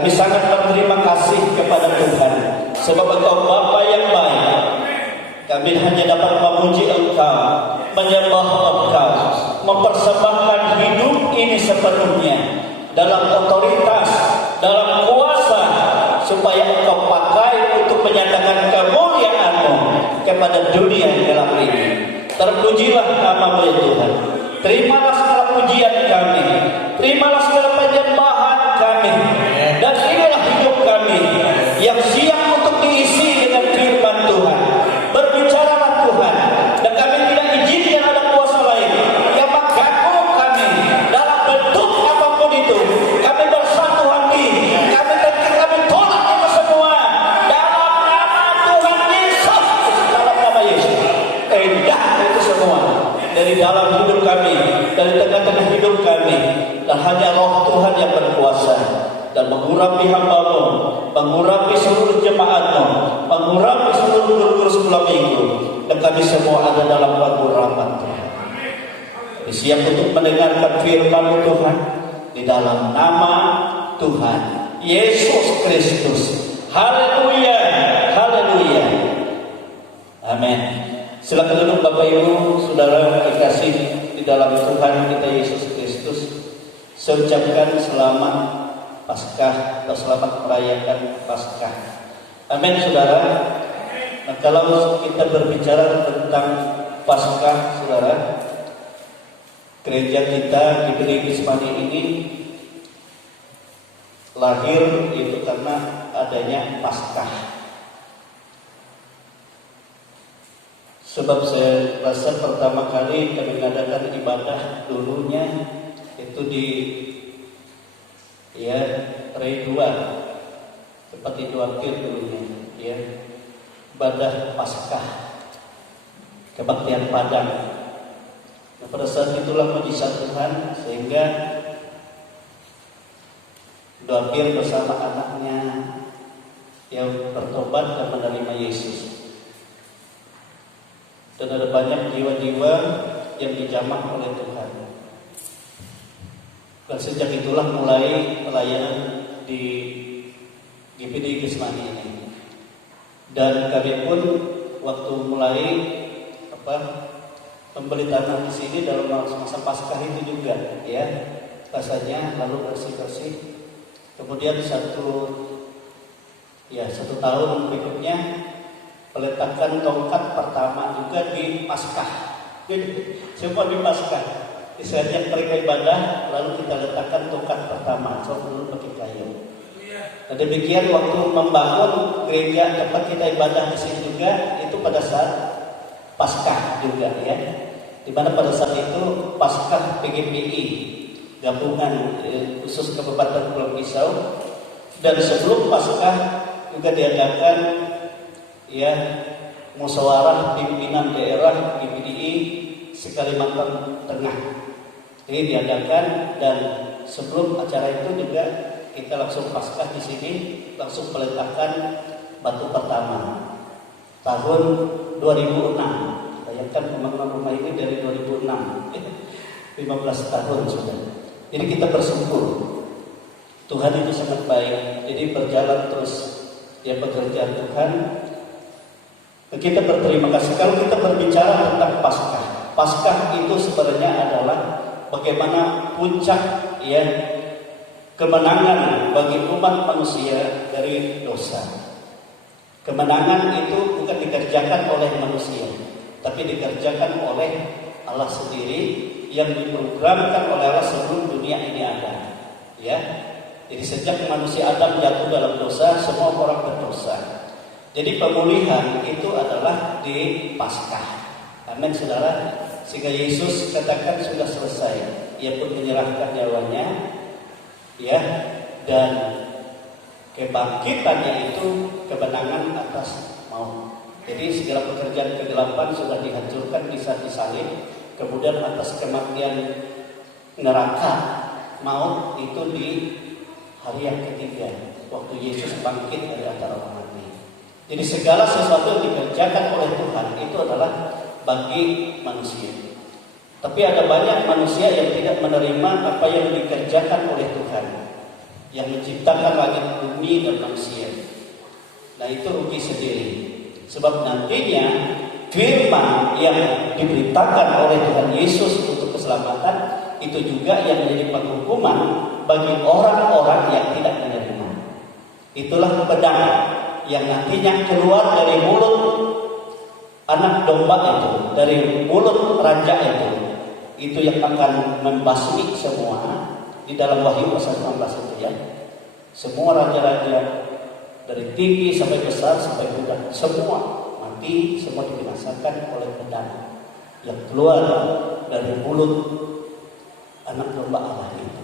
Kami sangat berterima kasih kepada Tuhan, sebab Engkau Bapa yang baik. Kami hanya dapat memuji Engkau, menyembah Engkau, mempersembahkan hidup ini sepenuhnya dalam otoritas, dalam kuasa, supaya Engkau pakai untuk menyatakan kemuliaan-Mu kepada dunia yang gelap ini. Terpujilah nama-Mu ya Tuhan. Terimalah segala pujian kami, terimalah segala penyembahan kami, dan inilah hidup kami yang siap untuk diisi dengan firman Tuhan. Berbicaralah Tuhan, dan kami tidak izinkan ada kuasa lain yang mengganggu kami dalam bentuk apapun itu. Kami bersatu hati, kami tolak itu semua dalam nama Tuhan Yesus. Dalam nama Yesus, pindah itu semua dari dalam hidup kami, dari tengah-tengah hidup kami, dan hanya Roh Tuhan yang berkuasa dan mengurapi hamba-Mu, mengurapi seluruh jemaat-Mu, mengurapi seluruh guru-guru sekolah minggu, dan kami semua ada dalam pengurapan Tuhan. Kami siap untuk mendengarkan firman-Mu Tuhan di dalam nama Tuhan Yesus Kristus. Haleluya, haleluya, amin. Silakan duduk Bapak Ibu, Saudara dikasih di dalam Tuhan kita Yesus Kristus. Saya ucapkan selamat Paskah atau selamat merayakan Paskah. Amin, Saudara. Nah, kalau kita berbicara tentang Paskah, Saudara, gereja kita di Gereja Gesmani ini lahir itu karena adanya Paskah. Sebab saya rasa pertama kali kami mengadakan ibadah dulunya itu di Rei 2, tepat itu akhir dulunya, ibadah Paskah, kebaktian Padang. Nah, pada saat itulah mujizat Tuhan sehingga Doapir bersama anaknya yang bertobat dan menerima Yesus. Dan ada banyak jiwa-jiwa yang dijamah oleh Tuhan. Dan sejak itulah mulai pelayanan di GPD Gesmani ini. Dan kami pun waktu mulai membeli tanah di sini dalam masa Paskah itu juga, rasanya lalu bersih-bersih. Kemudian satu tahun berikutnya peletakan tongkat pertama juga di Paskah. Semua di Paskah. Sejak mereka ibadah, lalu kita letakkan tongkat pertama. So dulu pakai kayu. Dan demikian waktu membangun gereja tempat kita ibadah di sini juga itu pada saat Paskah juga, di mana pada saat itu Paskah PGPI gabungan khusus Kabupaten Pulau Pisau, dan sebelum Paskah juga diadakan musyawarah pimpinan daerah GPDI se-Kalimantan Tengah. Ini diadakan, dan sebelum acara itu juga kita langsung Paskah di sini, langsung peletakan batu pertama tahun 2006. Bayangkan pembangunan rumah ini dari 2006, 15 tahun sudah. Jadi kita bersyukur Tuhan itu sangat baik. Jadi berjalan terus pekerjaan Tuhan. Kita berterima kasih. Kalau kita berbicara tentang Paskah, Paskah itu sebenarnya adalah bagaimana puncak kemenangan bagi umat manusia dari dosa. Kemenangan itu bukan dikerjakan oleh manusia, tapi dikerjakan oleh Allah sendiri yang diprogramkan oleh Allah sebelum dunia ini ada. Jadi sejak manusia Adam jatuh dalam dosa, semua orang berdosa. Jadi pemulihan itu adalah di Paskah. Amin, saudara. Sehingga Yesus katakan sudah selesai. Ia pun menyerahkan nyawanya, dan kebangkitannya itu kemenangan atas maut. Jadi segala pekerjaan kegelapan sudah dihancurkan di saat disalib. Kemudian atas kematian neraka maut itu di hari yang ketiga, waktu Yesus bangkit dari antara orang mati. Jadi segala sesuatu yang dikerjakan oleh Tuhan itu adalah bagi manusia. Tapi ada banyak manusia yang tidak menerima apa yang dikerjakan oleh Tuhan. yang menciptakan langit bumi dan manusia. Nah itu rugi sendiri. Sebab nantinya firman yang diberitakan oleh Tuhan Yesus untuk keselamatan itu juga yang menjadi penghukuman bagi orang-orang yang tidak menerima. Itulah pedang yang nantinya keluar dari mulut anak domba itu, dari mulut raja itu yang akan membasmi semua. Di dalam Wahyu pasal 16 itu ya, semua raja-raja dari tinggi sampai besar sampai budak semua mati, semua dibinasakan oleh pedang yang keluar dari mulut anak domba Allah itu.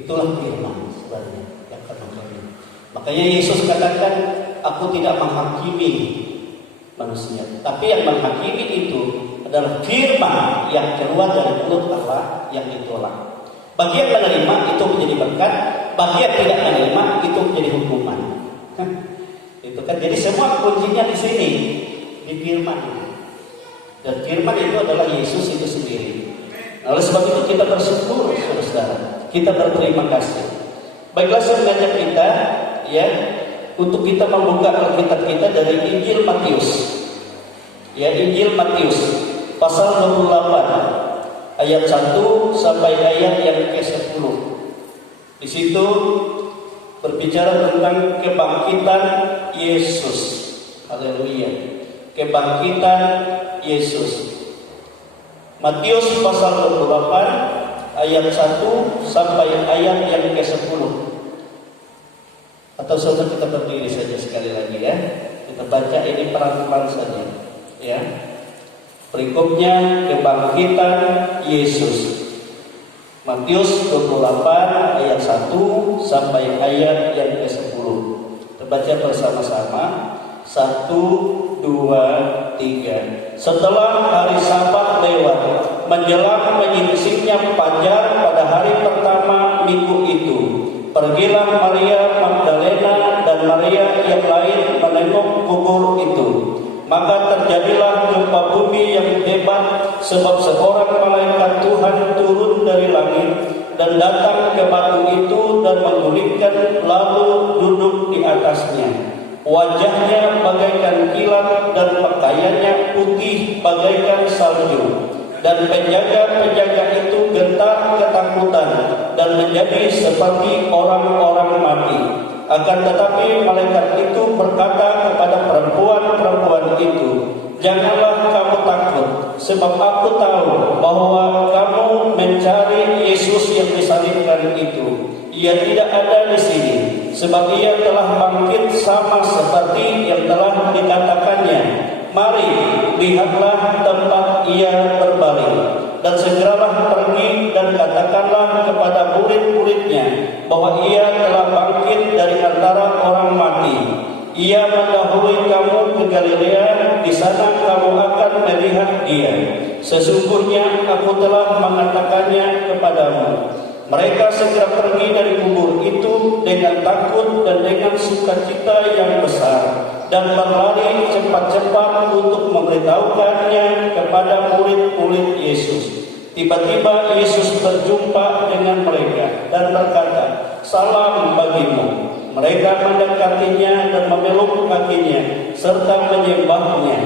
Itulah firman sebenarnya yang akan menjadi. Makanya Yesus katakan, aku tidak menghakimi manusia, tapi yang menghakimi itu adalah firman yang keluar dari mulut Allah yang ditolak. Bagi yang menerima itu menjadi berkat, bagi yang tidak menerima itu menjadi hukuman. Itu kan, jadi semua kuncinya di sini, di firman. Dan firman itu adalah Yesus itu sendiri. Oleh sebab itu kita bersyukur, saudara. Kita berterima kasih. Baiklah, saya mengajak kita ya untuk kita membuka Alkitab kita dari Injil Matius. Ya, Injil Matius pasal 28 ayat 1 sampai ayat yang ke-10. Di situ berbicara tentang kebangkitan Yesus. Haleluya. Kebangkitan Yesus. Matius pasal 28 ayat 1 sampai ayat yang ke-10. Atau saudara kita berdiri saja sekali lagi ya. Kita baca ini pelan-pelan saja ya. Berikutnya kebangkitan Yesus. Matius 28 ayat 1 sampai ayat yang ke-10. Kita baca bersama-sama. 1, 2, 3. Setelah hari Sabat lewat, menjelang menyingsingnya fajar pada hari pertama minggu itu, pergilah Maria Magdalena dan Maria yang lain menengok kubur itu. Maka terjadilah gempa bumi yang hebat, sebab seorang malaikat Tuhan turun dari langit dan datang ke batu itu dan menggulingkan lalu duduk di atasnya. Wajahnya bagaikan kilat dan pakaiannya putih bagaikan salju. Dan penjaga-penjaga itu gentar ketakutan dan menjadi seperti orang-orang mati. Akan tetapi malaikat itu berkata kepada perempuan-perempuan itu, janganlah kamu takut, sebab aku tahu bahwa kamu mencari Yesus yang disalibkan itu. Ia tidak ada di sini, sebab ia telah bangkit sama seperti yang telah dikatakannya. Mari, lihatlah tempat ia berbaring. Dan segeralah pergi dan katakanlah kepada murid-muridnya bahwa ia telah bangkit dari antara orang mati. Ia mendahului kamu ke Galilea, di sana kamu akan melihat dia. Sesungguhnya aku telah mengatakannya kepadamu. Mereka segera pergi dari kubur itu dengan takut dan dengan sukacita yang besar, dan berlari cepat-cepat untuk memberitahukannya kepada murid-murid Yesus. Tiba-tiba Yesus berjumpa dengan mereka dan berkata, salam bagimu. Mereka mendekatinya dan memeluk kakinya serta menyembahnya.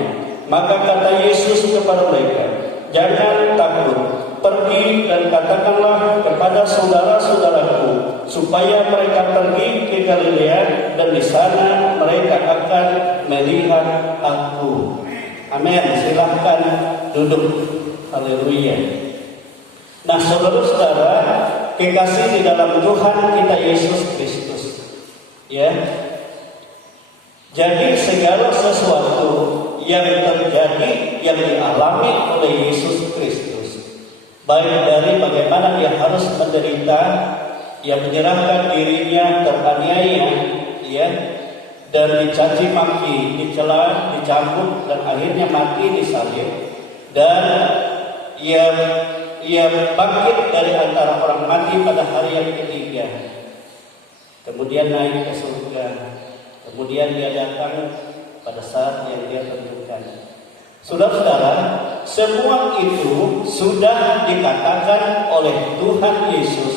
Maka kata Yesus kepada mereka, jangan takut, pergi dan katakanlah kepada saudara-saudaraku supaya mereka pergi ke Galilea, dan di sana mereka akan melihat aku. Amin. Silahkan duduk. Haleluya. Nah, saudara-saudara, kekasih di dalam Tuhan kita Yesus Kristus, ya. Jadi segala sesuatu yang terjadi, yang dialami oleh Yesus Kristus, baik dari bagaimana dia harus menderita, ia menyerahkan dirinya teraniaya, ya, dan dicaci maki, dicela, dicambuk, dan akhirnya mati disalib, dan ia bangkit dari antara orang mati pada hari yang ketiga, kemudian naik ke surga, kemudian dia datang pada saat yang dia tentukan. Saudara-saudara, semua itu sudah dikatakan oleh Tuhan Yesus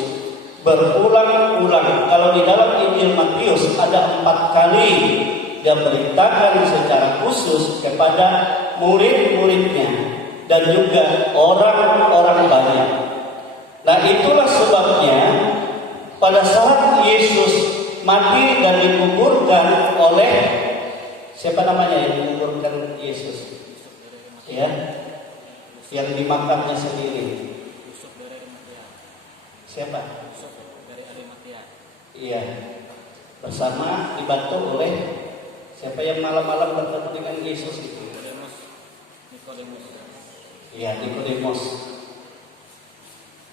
berulang-ulang kalau di dalam Injil Matius ada 4 kali dia beritakan secara khusus kepada murid-muridnya dan juga orang-orang banyak. Nah, itulah sebabnya pada saat Yesus mati dan dikuburkan oleh siapa namanya yang menguburkan Yesus? Ya, yang dimakamnya sendiri. Siapa? Iya, bersama dibantu oleh siapa yang malam-malam bertemu dengan Yesus itu? Iya, Nikodemus.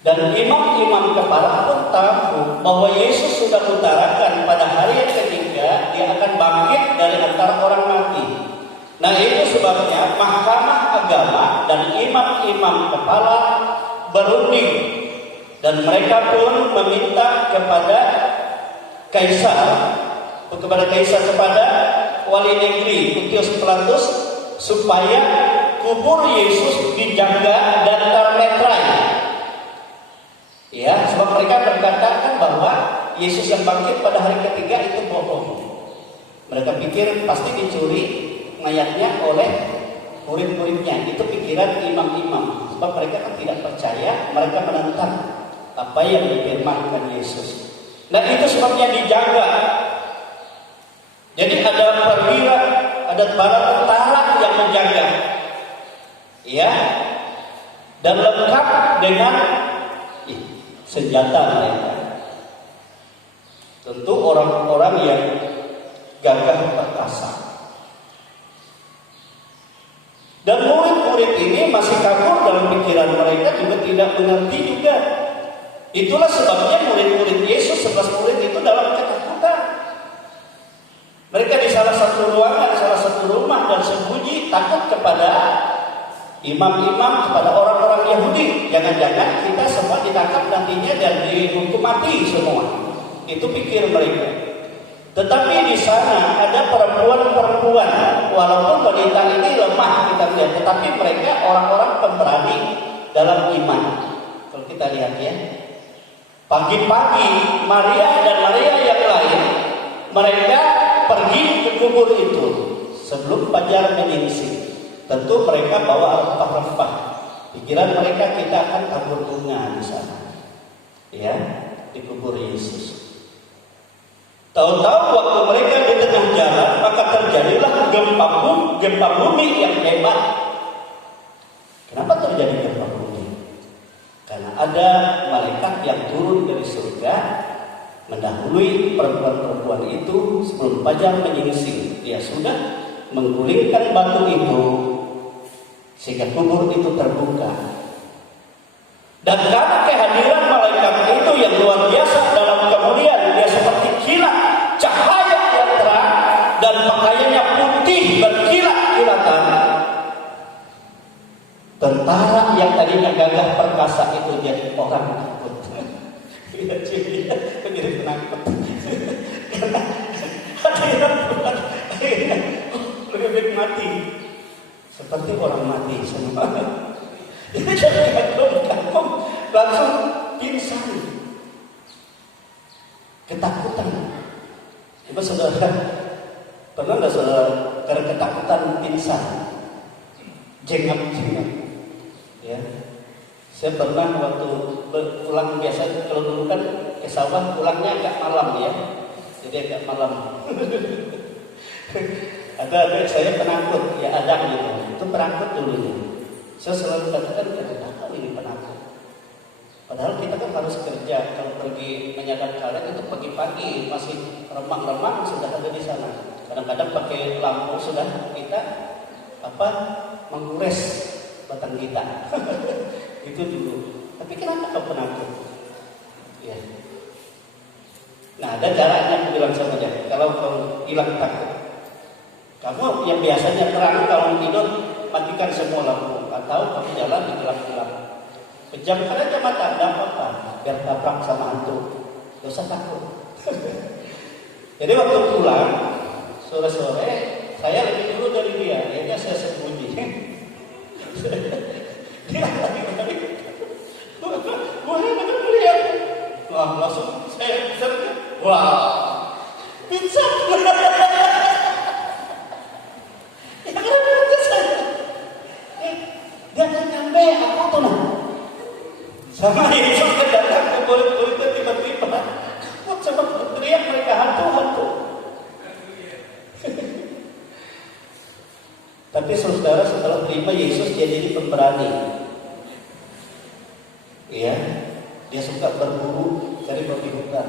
Dan imam-imam kepala pun tahu bahwa Yesus sudah utarakan pada hari yang ketiga dia akan bangkit dari antara orang mati. Nah, itu sebabnya mahkamah agama dan imam-imam kepala berunding dan mereka pun meminta kepada kepada wali negeri Pontius Pilatus supaya kubur Yesus dijaga dan terletrai. Ya, sebab mereka berkatakan bahwa Yesus yang bangkit pada hari ketiga itu bohong. Mereka pikir pasti dicuri mayatnya oleh murid-muridnya. Itu pikiran imam-imam. Sebab mereka kan tidak percaya, mereka menentang apa yang difirmankan Yesus. Nah, itu sebabnya dijaga. Jadi ada perwira, ada para tentara yang menjaga. Ya. Dan lengkap dengan senjata mereka. Tentu orang-orang yang gagah perkasa. Dan murid-murid ini masih kabur dalam pikiran mereka, juga tidak mengerti juga. Itulah sebabnya murid-murid Yesus, 11 murid itu dalam ketakutan. Mereka di salah satu ruangan, salah satu rumah dan sembunyi, takut kepada imam-imam, kepada orang-orang Yahudi. Jangan-jangan kita semua ditangkap nantinya dan dihukum mati semua. Itu pikir mereka. Tetapi di sana ada perempuan-perempuan, walaupun wanita ini lemah kita lihat, tetapi mereka orang-orang pemberani dalam iman. Kalau kita lihat ya, pagi-pagi Maria dan Maria yang lain, mereka pergi ke kubur itu sebelum fajar menyingsing. Tentu mereka bawa rempah-rempah. Pikiran mereka kita akan tabur bunga di sana, ya, di kubur Yesus. Tahu-tahu waktu mereka di tengah jalan, maka terjadilah gempa bumi yang hebat. Kenapa terjadi gempa bumi? Karena ada malaikat yang turun dari surga mendahului perempuan-perempuan itu sebelum fajar menyingsing. Dia sudah menggulingkan batu itu sehingga kubur itu terbuka. Dan karena kehadiran malaikat itu yang luar biasa, dalam kemudian dia seperti kilat cahaya yang terang dan pakaiannya putih berkilat-kilatan. Tentara yang tadinya gagah perkasa itu jadi orang takut. Jadi penakut. Karena hadiran Tuhan akhirnya lebih baik mati seperti orang mati semua. Jadi kamu langsung pingsan, ketakutan. Coba saudara, pernah nggak saudara karena ketakutan pingsan, jengap-jengap? Ya, saya pernah waktu pulang, biasa kalau dulu kan ke sawah pulangnya agak malam ya, jadi agak malam. Ada saya penakut, ya ada gitu, itu penakut dulunya. Saya selalu katakan, kenapa ini penakut? Padahal kita kan harus kerja. Kalau pergi menyadap karet itu pagi-pagi masih remang-remang sudah ada di sana. Kadang-kadang pakai lampu sudah kita menggores batang kita. Itu dulu. Tapi kenapa kau penakut? Ya. Nah, ada caranya bilang sama dia. Kalau kau hilang takut, kamu yang biasanya terang kalau tidur matikan semua lampu. Atau kamu jalan di gelap-gelap, pejamkan aja mata, tidak apa-apa, biar tabrak sama hantu, gak usah takut. Jadi waktu pulang sore-sore, saya lebih dulu dari dia, akhirnya saya sembunyi. Dia lari-lari, gue lihat, wah langsung saya sergap. Wah, pizza. Ya kenapa pizza? Dia akan nyampe aku tuh nah. Sama Yesus kan datang ke murid-muridnya tiba-tiba. Kamu coba berteriak mereka hantu-hantu. Tapi saudara setelah terima Yesus dia jadi pemberani. Iya, dia suka berburu cari babi hutan.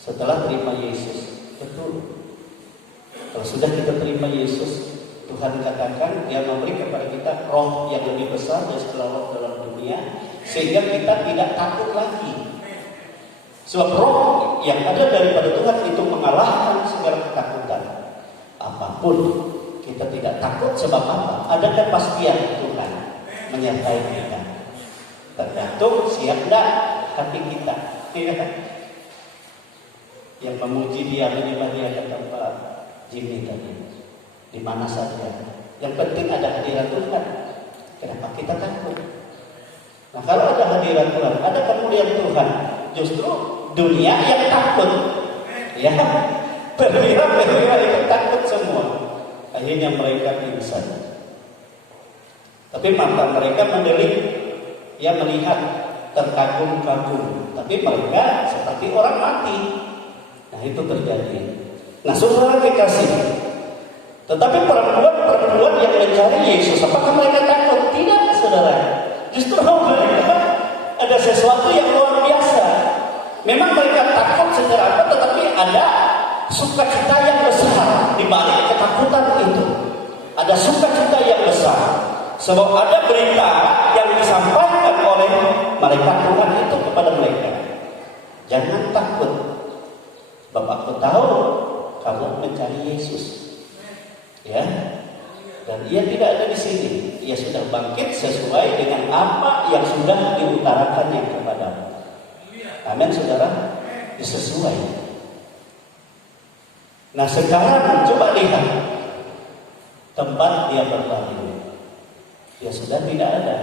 Setelah terima Yesus, betul. Kalau sudah kita terima Yesus, Tuhan katakan dia memberi kepada kita roh yang lebih besar dari segala roh dalam dunia, sehingga kita tidak takut lagi. Sebab roh yang ada daripada Tuhan itu mengalahkan segala ketakutan. Apapun kita tidak takut sebab apa? Ada kepastian Tuhan menyertai kita. Tergantung siap enggak hati kita. Yang memuji dia, menyembah dia kata Pak Jimmy tadi. Di mana saja. Yang penting ada hadirat Tuhan. Kenapa kita takut? Nah kalau ada hadirat Tuhan, ada kemuliaan Tuhan, justru dunia yang takut. Ya, perwira-perwira itu takut semua. Akhirnya mereka pingsan. Tapi mata mereka mendelik, ya melihat terkagum-kagum. Tapi mereka seperti orang mati. Nah itu terjadi. Nah saudara kekasih, tetapi perempuan yang mencari Yesus, apakah mereka takut? Tidak, saudara. Justru mereka ada sesuatu yang luar biasa. Memang mereka takut secara apa, tetapi ada sukacita yang besar di balik ketakutan itu. Ada sukacita yang besar. Sebab ada berita yang disampaikan oleh malaikat Tuhan itu kepada mereka. Jangan takut. Bapakku tahu kamu mencari Yesus. Ya. Dan ia tidak ada di sini. Ia sudah bangkit sesuai dengan apa yang sudah diutarakannya kepadamu. Amin, saudara. Sesuai. Nah sekarang coba lihat tempat dia berbaring. Dia sudah tidak ada.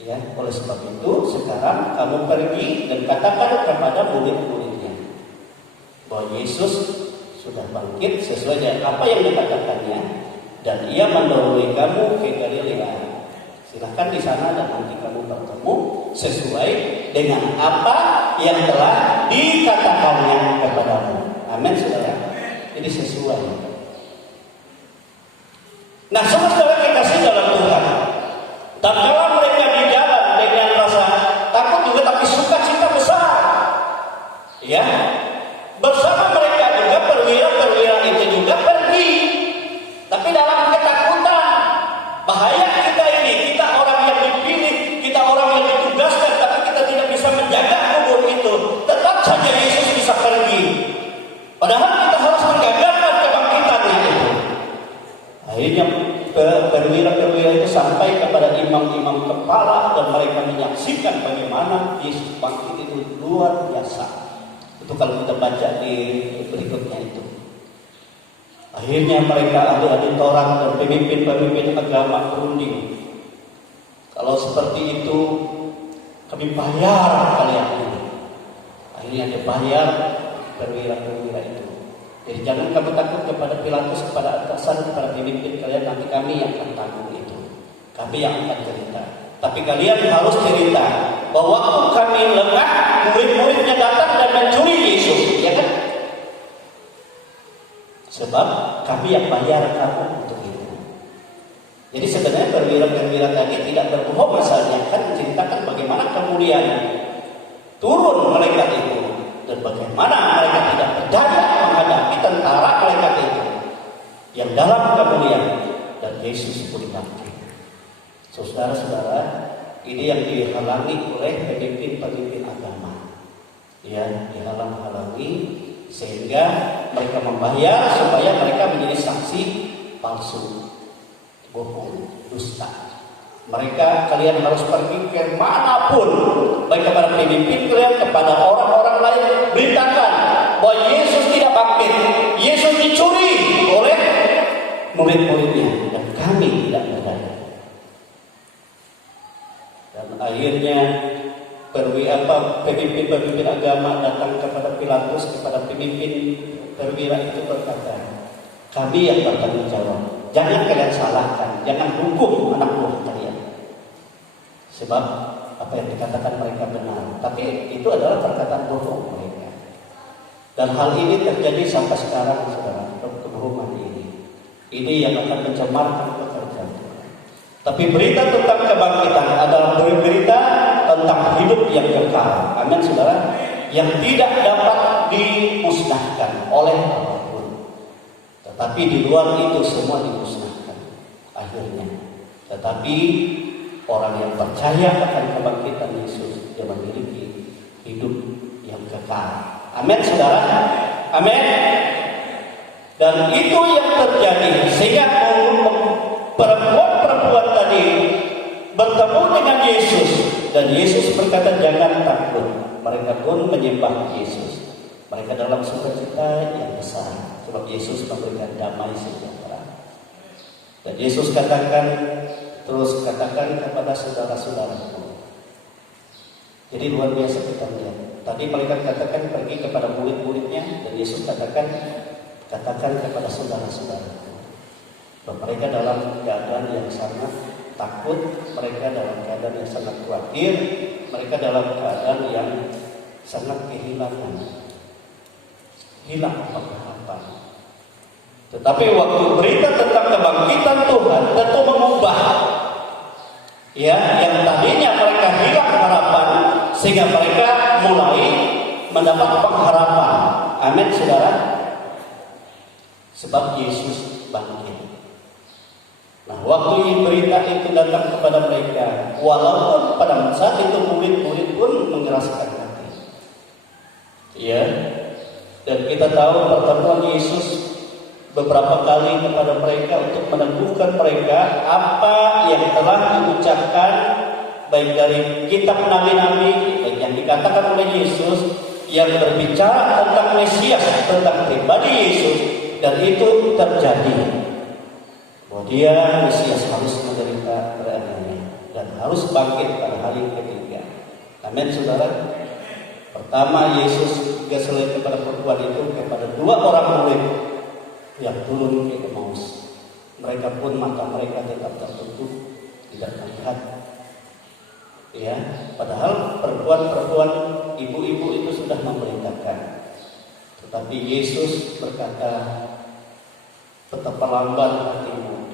Ya, oleh sebab itu sekarang kamu pergi dan katakan kepada murid-muridnya bahwa Yesus sudah bangkit sesuai dengan apa yang dikatakannya, dan ia mendahului kamu ke Galilea. Silahkan di sana dan nanti kamu bertemu sesuai dengan apa yang telah dikatakannya kepadamu. Amin, saudara. Jadi sesuai. Nah, saudara kekasih dalam Tuhan, tak kala mereka di jalan dengan rasa takut juga tapi sukacita besar, ya, bersama mereka juga perwira-perwira itu juga pergi, tapi dalam ketakutan. Bahaya kita ini, kita orang yang dipilih, kita orang yang ditugaskan, tapi kita tidak bisa menjaga kubur itu. Tetap saja Yesus bisa pergi. Padahal kita harus menggagalkan kebangkitannya itu. Akhirnya perwira-perwira itu sampai kepada imam-imam kepala dan mereka menyaksikan bagaimana Yesus bangkit itu luar biasa. Itu kalau kita baca di berikutnya itu. Akhirnya mereka adik-adik Taurat dan pemimpin-pemimpin agama berunding. Kalau seperti itu kami bayar kalian ini. Akhirnya dia bayar perwira-perwira itu. Jadi jangan kamu takut kepada Pilatus, kepada atasan, kepada pemimpin kalian, nanti kami yang akan tanggung itu. Kami yang akan cerita. Tapi kalian harus cerita bahwa waktu kami lengah, murid-muridnya datang dan mencuri Yesus, ya kan? Sebab kami yang bayar kamu untuk itu. Jadi sebenarnya perwira-perwira tadi tidak berbohong, asalnya kan menceritakan bagaimana kemuliaan turun malaikat itu dan bagaimana mereka tidak berdaya menghadapi tentara malaikat itu yang dalam kemuliaan, dan Yesus pun bangkit. Saudara-saudara, ini yang dihalangi oleh pemimpin-pemimpin agama. Ya, dihalang-halangi sehingga mereka membayar supaya mereka menjadi saksi palsu, bohong, dusta. Mereka, kalian harus pergi ke manapun, baik kepada pemimpin kalian, kepada orang-orang lain, beritakan bahwa Yesus tidak bangkit, Yesus dicuri oleh murid-muridnya, dan kami tidak berdaya. Dan akhirnya pemimpin agama datang kepada Pilatus, kepada pemimpin perwira itu berkata, kami yang bertanggung jawab. Jangan kalian salahkan, jangan hukum anak buah kalian. Sebab apa yang dikatakan mereka benar, tapi itu adalah perkataan bohong mereka. Dan hal ini terjadi sampai sekarang, saudara, kebohongan ini. Ini yang akan mencemarkan pekerjaan Tuhan. Tapi berita tentang kebangkitan adalah berita tentang hidup yang kekal. Amin, saudara. Yang tidak dapat dimusnahkan oleh apapun. Tetapi di luar itu semua dimusnahkan akhirnya. Tetapi orang yang percaya akan kebangkitan Yesus, dia memiliki hidup yang kekal. Amin, saudara. Amin. Dan itu yang terjadi sehingga perempuan tadi bertemu dengan Yesus dan Yesus berkata jangan takut. Mereka pun menyembah Yesus. Mereka dalam sukacita yang besar sebab Yesus memberikan damai sejahtera. Dan Yesus terus katakan kepada saudara-saudaraku. Jadi luar biasa kita lihat. Tadi mereka katakan pergi kepada murid-muridnya dan Yesus katakan kepada saudara-saudaraku. Mereka dalam keadaan yang sangat takut, mereka dalam keadaan yang sangat khawatir, mereka dalam keadaan yang sangat kehilangan, hilang pengharapan. Tetapi waktu berita tentang kebangkitan Tuhan tentu mengubah, ya, yang tadinya mereka hilang harapan sehingga mereka mulai mendapat pengharapan. Amin, saudara. Sebab Yesus bangkit. Nah, waktu berita itu datang kepada mereka, walaupun pada saat itu murid-murid pun mengeraskan hati. Ya, dan kita tahu pertemuan Yesus beberapa kali kepada mereka untuk meneguhkan mereka apa yang telah diucapkan baik dari kitab nabi-nabi, baik yang dikatakan oleh Yesus yang berbicara tentang Mesias, tentang pribadi Yesus, dan itu terjadi. Bahwa dia Mesias harus menderita beraniaya dan harus bangkit pada hari ketiga. Amin, saudara. Pertama Yesus selain kepada perempuan itu kepada dua orang murid yang turun ke Emmaus. Mereka pun mata mereka tetap tertutup, tidak melihat. Ya, padahal perempuan-perempuan, ibu-ibu itu sudah memberitakan. Tetapi Yesus berkata, betapa lambat hatimu,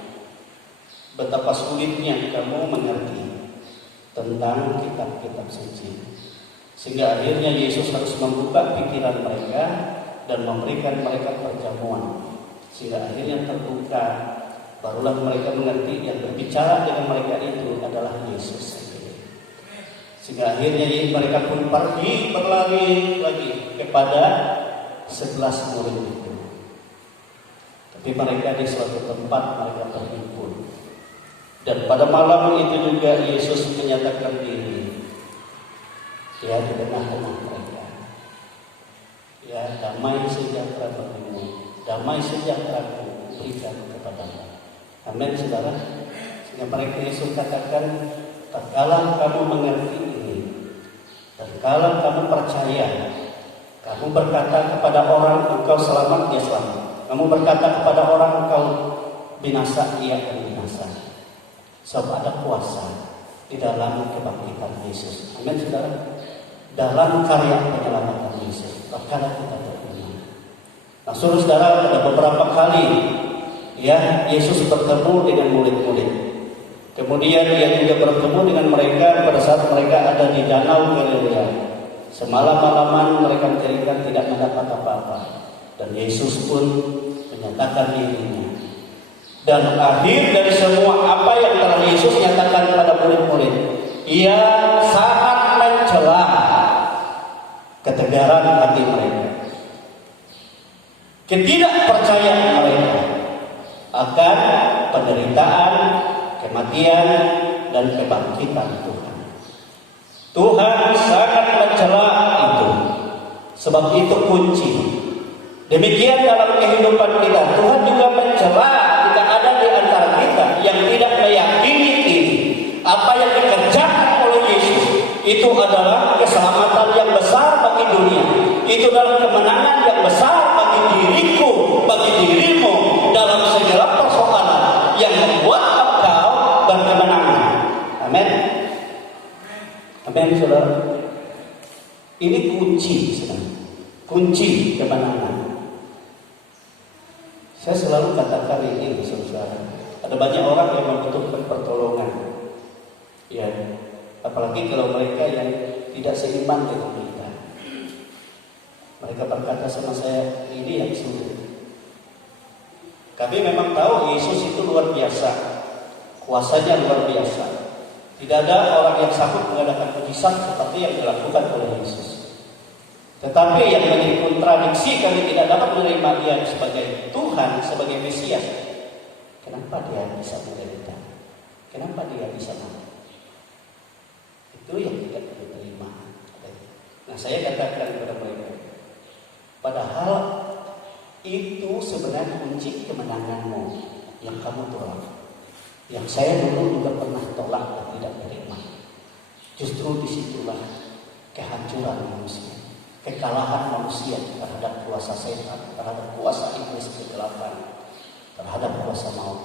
betapa sulitnya kamu mengerti tentang kitab-kitab suci. Sehingga akhirnya Yesus harus membuka pikiran mereka dan memberikan mereka perjamuan. Sehingga akhirnya terbuka, barulah mereka mengerti yang berbicara dengan mereka itu adalah Yesus. Sehingga akhirnya mereka pun pergi berlari lagi kepada 11 murid itu. Tapi mereka di suatu tempat mereka berhimpun. Dan pada malam itu juga Yesus menyatakan diri. Ya, di tengah-tengah mereka. Ya, damai sejahtera bagimu, damai sejahtera berikan kepadamu. Amin, saudara. Sehingga mereka Yesus katakan, tatkala kamu mengerti ini, tatkala kamu percaya, kamu berkata kepada orang engkau selamat, dia selamat. Kamu berkata kepada orang engkau binasa, ia akan binasa. Sebab ada kuasa di dalam kebangkitan Yesus. Amin, saudara. Dalam karya penyelamatan Yesus, perkara kita beriman. Nah, saudara, pada beberapa kali ya Yesus bertemu dengan murid-murid. Kemudian dia juga bertemu dengan mereka pada saat mereka ada di Danau Galilea. Semalam-malaman mereka menceritakan tidak mendapat apa-apa. Dan Yesus pun menyatakan dirinya. Dan akhir dari semua apa yang telah Yesus nyatakan kepada murid-murid, ia sangat mencela ketegaran hati mereka, ketidakpercayaan mereka akan penderitaan, kematian, dan kebangkitan Tuhan. Tuhan sangat mencela itu, sebab itu kunci. Demikian dalam kehidupan kita, Tuhan juga mencela jika ada di antara kita yang tidak meyakini ini. Apa yang dikerjakan oleh Yesus itu Itu adalah keselamatan yang besar bagi dunia. Itu adalah kemenangan yang besar bagi diriku, bagi dirimu dalam segala persoalan yang membuat engkau berkemenangan. Amin. Amin, saudara. Ini kunci, saudara. Kunci kemenangan. Saya selalu katakan ini, saudara. Ada banyak orang yang membutuhkan pertolongan. Ya, apalagi kalau mereka yang tidak seiman dengan kita. Mereka berkata sama saya, ini yang sulit. Kami memang tahu Yesus itu luar biasa, kuasanya luar biasa. Tidak ada orang yang sanggup mengadakan mujizat seperti yang dilakukan oleh Yesus. Tetapi yang menjadi kontradiksi, kami tidak dapat menerima Dia sebagai Tuhan, sebagai Mesias. Kenapa Dia bisa menderita? Kenapa Dia bisa mati? Itu yang tidak kami terima. Nah, saya katakan kepada mereka, padahal itu sebenarnya kunci kemenanganmu yang kamu tolak. Yang saya dulu juga pernah tolak dan tidak terima. Justru disitulah kehancuran manusia, kekalahan manusia terhadap kuasa setan, terhadap kuasa iblis kegelapan, terhadap kuasa maut.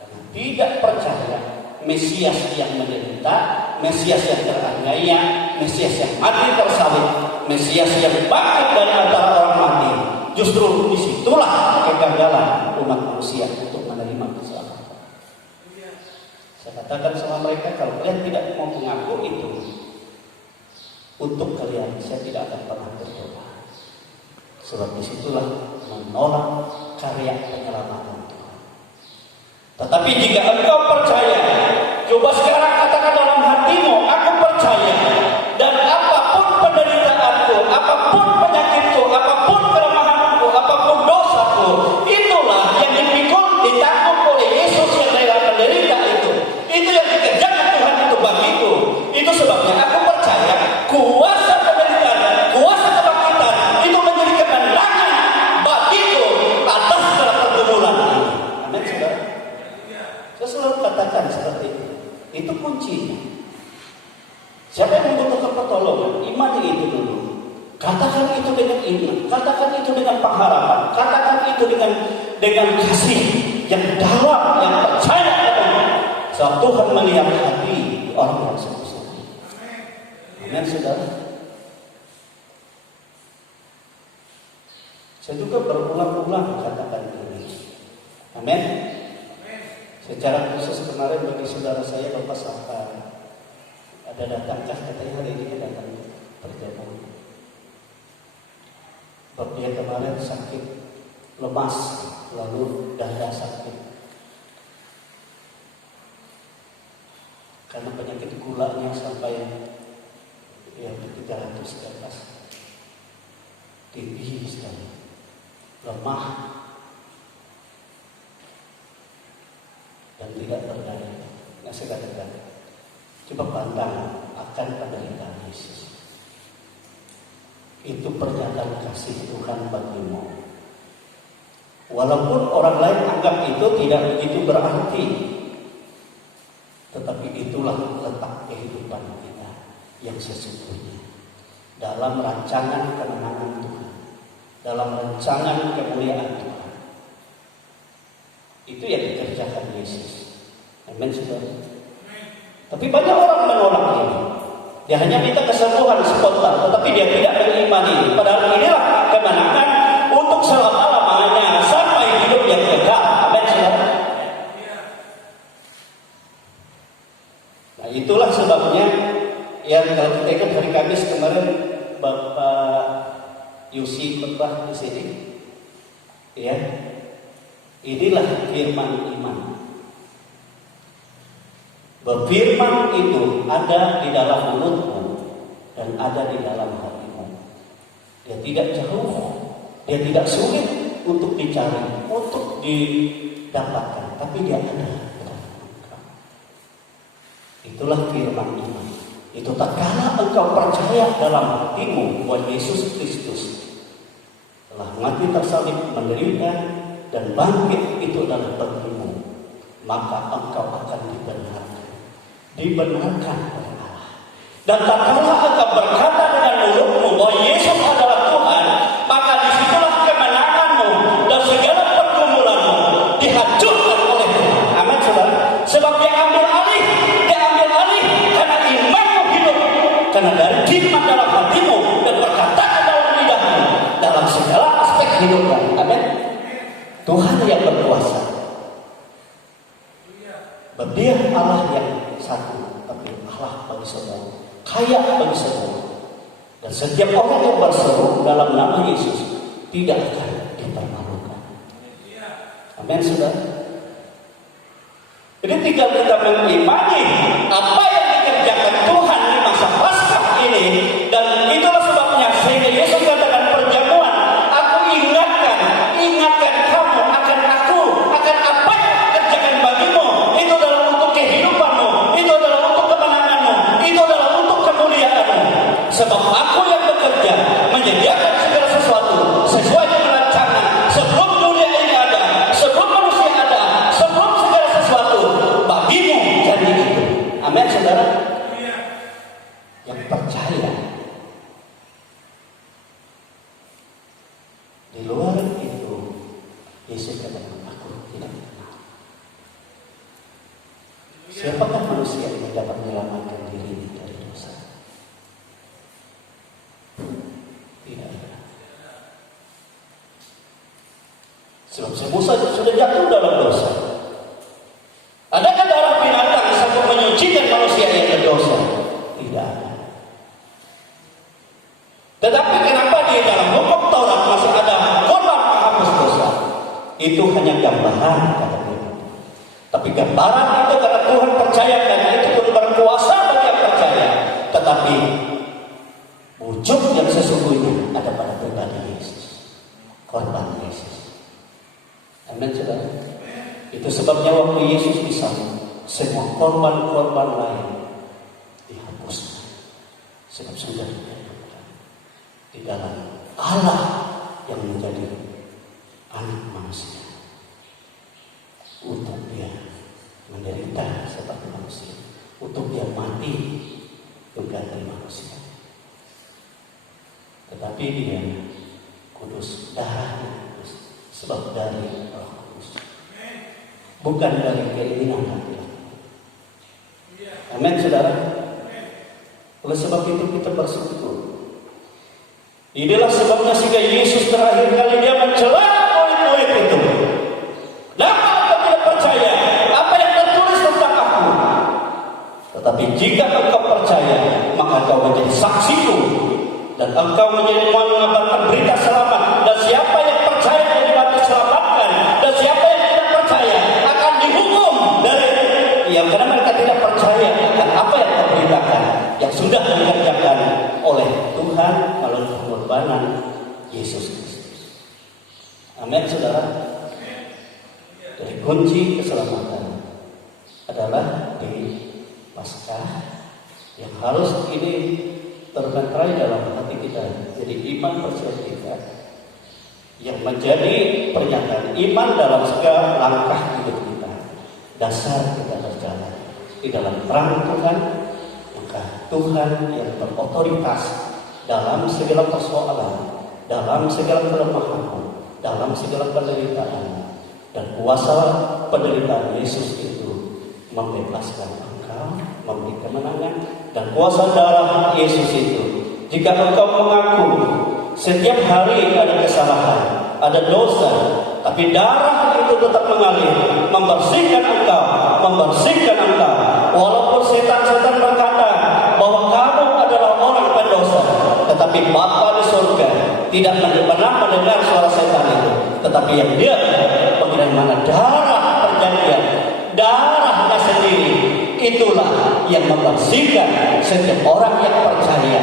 Karena tidak percaya Mesias yang menderita, Mesias yang teraniaya, Mesias yang mati tersalib, Mesias yang bangkit dari antara orang mati. Justru disitulah kegagalan umat manusia untuk menerima keselamatan. Saya katakan sama mereka, kalau kalian tidak mau mengaku itu, untuk kalian saya tidak akan pernah berdoa. Sebab disitulah menolak karya penyelamatan Tuhan. Tetapi jika engkau percaya, coba sekarang katakan dalam hatimu, aku percaya, dan apapun penderitaanku, apapun penyakitku, apapun kelemahanku, apapun dosaku, itulah yang dipikul, ditanggung oleh Yesus yang rela menderita itu. Itu yang dikerjakan Tuhan itu bagiku. Itu sebabnya aku percaya kuasa penderitaan, kuasa kebangkitan itu menjadi kemenangan bagiku atas segala pergumulan ini. Amin, saudara. Saya selalu katakan seperti itu. Itu kuncinya. Siapa yang membutuhkan pertolongan, imani itu dulu. Katakan itu dengan iman, katakan itu dengan pengharapan, katakan itu dengan kasih yang dalam, yang percaya kepada sebab Tuhan melihat hati orang yang sungguh-sungguh. Amin, saudara. Saya juga berulang-ulang katakan ini. Amin. Secara khusus kemarin bagi saudara saya Bapak Saka, ada datangkah katanya hari ini datang perjamuan. Bapak dia kemarin sakit, lemas, lalu dada sakit. Karena penyakit gulanya sampai ya 300 ke atas, tinggi sekali, lemah dan tidak berdaya. Nah, saya katakan, coba pandang akan penderitaan Yesus. Itu pernyataan kasih Tuhan bagimu. Walaupun orang lain anggap itu tidak begitu berarti, tetapi itulah letak kehidupan kita yang sesungguhnya dalam rancangan kemenangan Tuhan, dalam rancangan kemuliaan Tuhan. Itu yang dikerjakan Yesus. Amin, saudara. Tapi banyak orang menolak ini. Dia hanya minta kesembuhan spontan, tetapi dia tidak mengimani. Padahal inilah kemenangan untuk selama-lamanya sampai hidup yang kekal. Amin, saudara. Nah, itulah sebabnya yang kalau kita ingat hari Kamis kemarin Bapak Yusi khotbah di sini, ya, inilah firman iman. Firman itu ada di dalam mulutmu dan ada di dalam hatimu. Dia tidak jauh, dia tidak sulit untuk dicari, untuk didapatkan, tapi dia ada. Itulah firman iman. Itu tak kala engkau percaya dalam hatimu bahwa Yesus Kristus telah mati tersalib, menderita dan bangkit, itu adalah bagimu, maka engkau akan dibenarkan oleh Allah. Dan tatkala engkau berkata dengan mulutmu bahwa Yesus adalah Tuhan, maka disitulah kemenanganmu dan segala pergumulanmu dihancurkan oleh Tuhan. Amin, saudara. Sebab dia ambil alih karena imanmu hidup, karena dari firman dalam hatimu dan perkataan dalam lidahmu dalam segala aspek hidupmu. Amin. Tuhan yang berkuasa. Dia Allah yang satu, tapi Allah bagi semua, kaya bagi semua. Dan setiap orang yang berseru dalam nama Yesus tidak akan dipermalukan. Amin, saudara. Jadi tinggal kita mengimani apa yang dikerjakan Tuhan di masa Paskah ini, dan itulah sebabnya sehingga Yesus katakan perjamuan, aku ingatkan kamu akan aku, akan apa yang dikerjakan bagimu. Itu adalah untuk kehidupanmu, itu adalah untuk kemenanganmu, itu adalah untuk kemuliaanmu. Sebab aku yang bekerja menyediakan segala sesuatu sesuai dengan rancangan sebelum dunia ini ada, sebelum manusia ada, sebelum segala sesuatu bagimu jadi itu. Amin, saudara. Yang percaya di luar itu, Yesus katakan aku tidak kenal. Siapakah manusia yang dapat menyelamatkan dirinya dari dosa? Tidak ada. Sebab semua sudah jatuh dalam dosa. Adakah darah binatang yang sanggup menyucikan manusia yang berdosa? Tidak ada. Tetapi kenapa di dalam hukum Taurat masih ada korban penghapus dosa? Itu hanya gambaran, kata Tuhan. Tapi gambaran itu karena Tuhan percayakan itu pun berkuasa bagi yang percaya. Tetapi wujud yang sesungguhnya ada pada pribadi Yesus, korban Yesus. Amin, saudara. Itu sebabnya waktu Yesus disalib, semua korban-korban lain dihapuskan. Sebab sudah ditentukan di dalam Allah yang menjadi anak manusia untuk dia menderita seperti manusia, untuk dia mati mengganti manusia. Tetapi dia kudus, darahnya kudus, sebab dari Roh Kudus, bukan dari keinginan laki-laki. Amin, saudara. Oleh sebab itu kita bersyukur. Inilah sebabnya sehingga Yesus terakhir kali dia mencela murid-murid itu. Kenapa engkau tidak percaya apa yang tertulis tentang aku? Tetapi jika engkau percaya, maka engkau menjadi saksiku, dan engkau menjadi mengabarkan berita selamat. Dan siapa yang percaya menjadi diselamatkan, dan siapa yang tidak percaya akan dihukum dari yang karena mereka tidak percaya akan apa yang diberitakan yang sudah dikerjakan oleh Tuhan melalui pengorbanan Yesus Kristus. Amin, saudara. Dari kunci keselamatan adalah di Paskah yang harus ini terbenterai dalam hati kita. Jadi iman percaya kita yang menjadi pernyataan iman dalam segala langkah hidup kita. Dasar kita berjalan di dalam terang Tuhan, maka Tuhan yang berotoritas dalam segala persoalan, dalam segala kelemahanmu, dalam segala penderitaan, dan kuasa penderitaan Yesus itu membebaskan engkau, memberi kemenangan, dan kuasa darah Yesus itu. Jika engkau mengaku setiap hari ada kesalahan, ada dosa, tapi darah itu tetap mengalir, membersihkan engkau. Walaupun setan-setan berkata bahwa kamu adalah orang pendosa, tetapi Bapa di surga tidak pernah mendengar suara setan itu. Tetapi yang dia bagaimana darah perjanjian, darahnya sendiri, itulah yang membersihkan setiap orang yang percaya,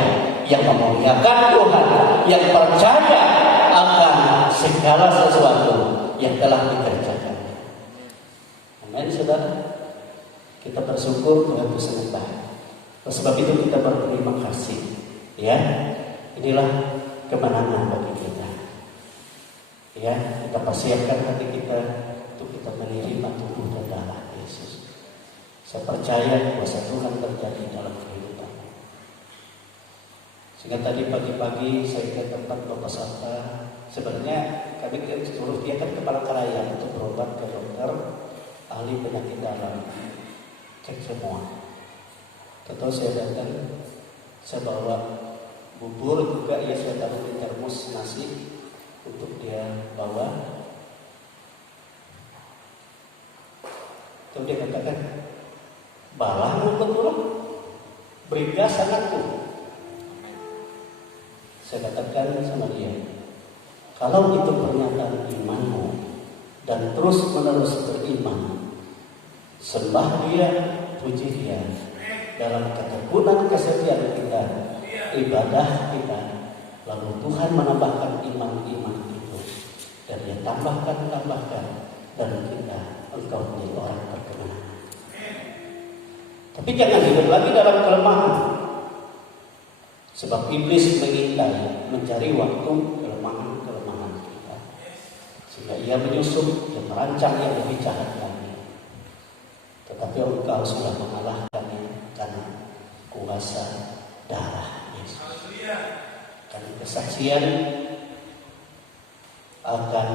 yang memuliakan Tuhan, yang percaya akan segala sesuatu yang telah dikerjakan. Amin, saudara. Kita bersyukur Tuhan itu sangat baik. Sebab itu kita berterima kasih. Ya, inilah kemenangan bagi kita. Ya, kita persiapkan hati kita untuk kita menerima tubuh dan darah Yesus. Saya percaya kuasa Tuhan terjadi dalam kehidupan. Sehingga tadi pagi-pagi saya ke tempat Bapak Santa. Sebenarnya kami suruh dia kan kepala karaya untuk berobat ke dokter ahli penyakit dalam, cek semua. Tentu saya datang, saya bawa bubur juga, ya saya taruh di termos nasi untuk dia bawa. Terus dia katakan, balah betul, berigas anakku. Saya katakan sama dia, kalau itu pernyataan imanmu dan terus menerus beriman, sembah dia, puji dia, dalam ketekunan kesetiaan kita, ibadah kita, lalu Tuhan menambahkan iman-iman itu, dan dia tambahkan, dan kita engkau menjadi orang berkenan. Tapi jangan hidup lagi dalam kelemahan. Sebab iblis mengintai, mencari waktu kelemahan kita, sehingga ia menyusup dan merancang yang lebih jahat lagi. Tetapi engkau sudah mengalahkannya karena kuasa darah Yesus. Karena kesaksian akan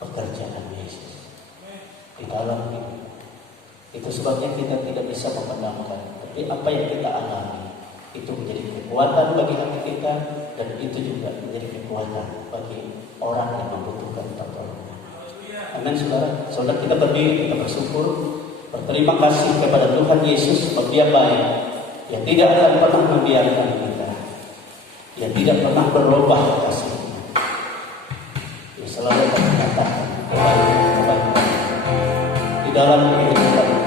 pekerjaan Yesus di dalam hidup. Itu sebabnya kita tidak bisa memandangkan, tapi apa yang kita alami itu menjadi kekuatan bagi hati kita, dan itu juga menjadi kekuatan bagi orang yang membutuhkan pertolongan. Amin, saudara. Saudara, kita berdiri, kita bersyukur, berterima kasih kepada Tuhan Yesus sebab Dia baik, yang tidak akan pernah membiarkan kita, yang tidak pernah berubah kasih-Nya, yang selalu akan menyatakan kebaikan di dalam kehidupan kita.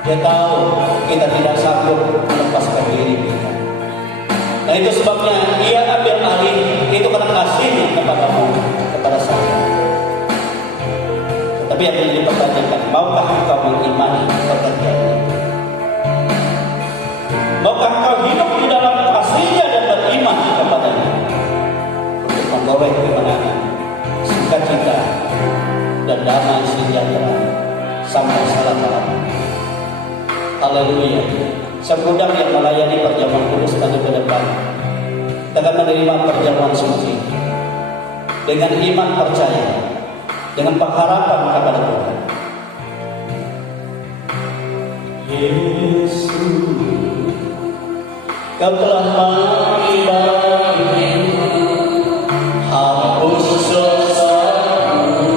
Dia tahu kita tidak sanggup melepaskan diri kita. Nah itu sebabnya Dia ambil alih itu karena kasih-Nya kepadamu, kepada saya. Tetapi yang menjadi pertanyaan, maukah engkau mengimani pekerjaan itu? Maukah engkau hidup di dalam kasih-Nya dan beriman kepada-Nya untuk menggoreng kemenangan, sukacita, dan damai sejahtera sampai selama-lamanya? Haleluya. Segudang yang melayani perjamuan kudus pada ke depan, kita akan menerima perjamuan suci dengan iman percaya, dengan pengharapan kepada Tuhan. Yesus, Kau telah mati bagiku, hapus dosaku.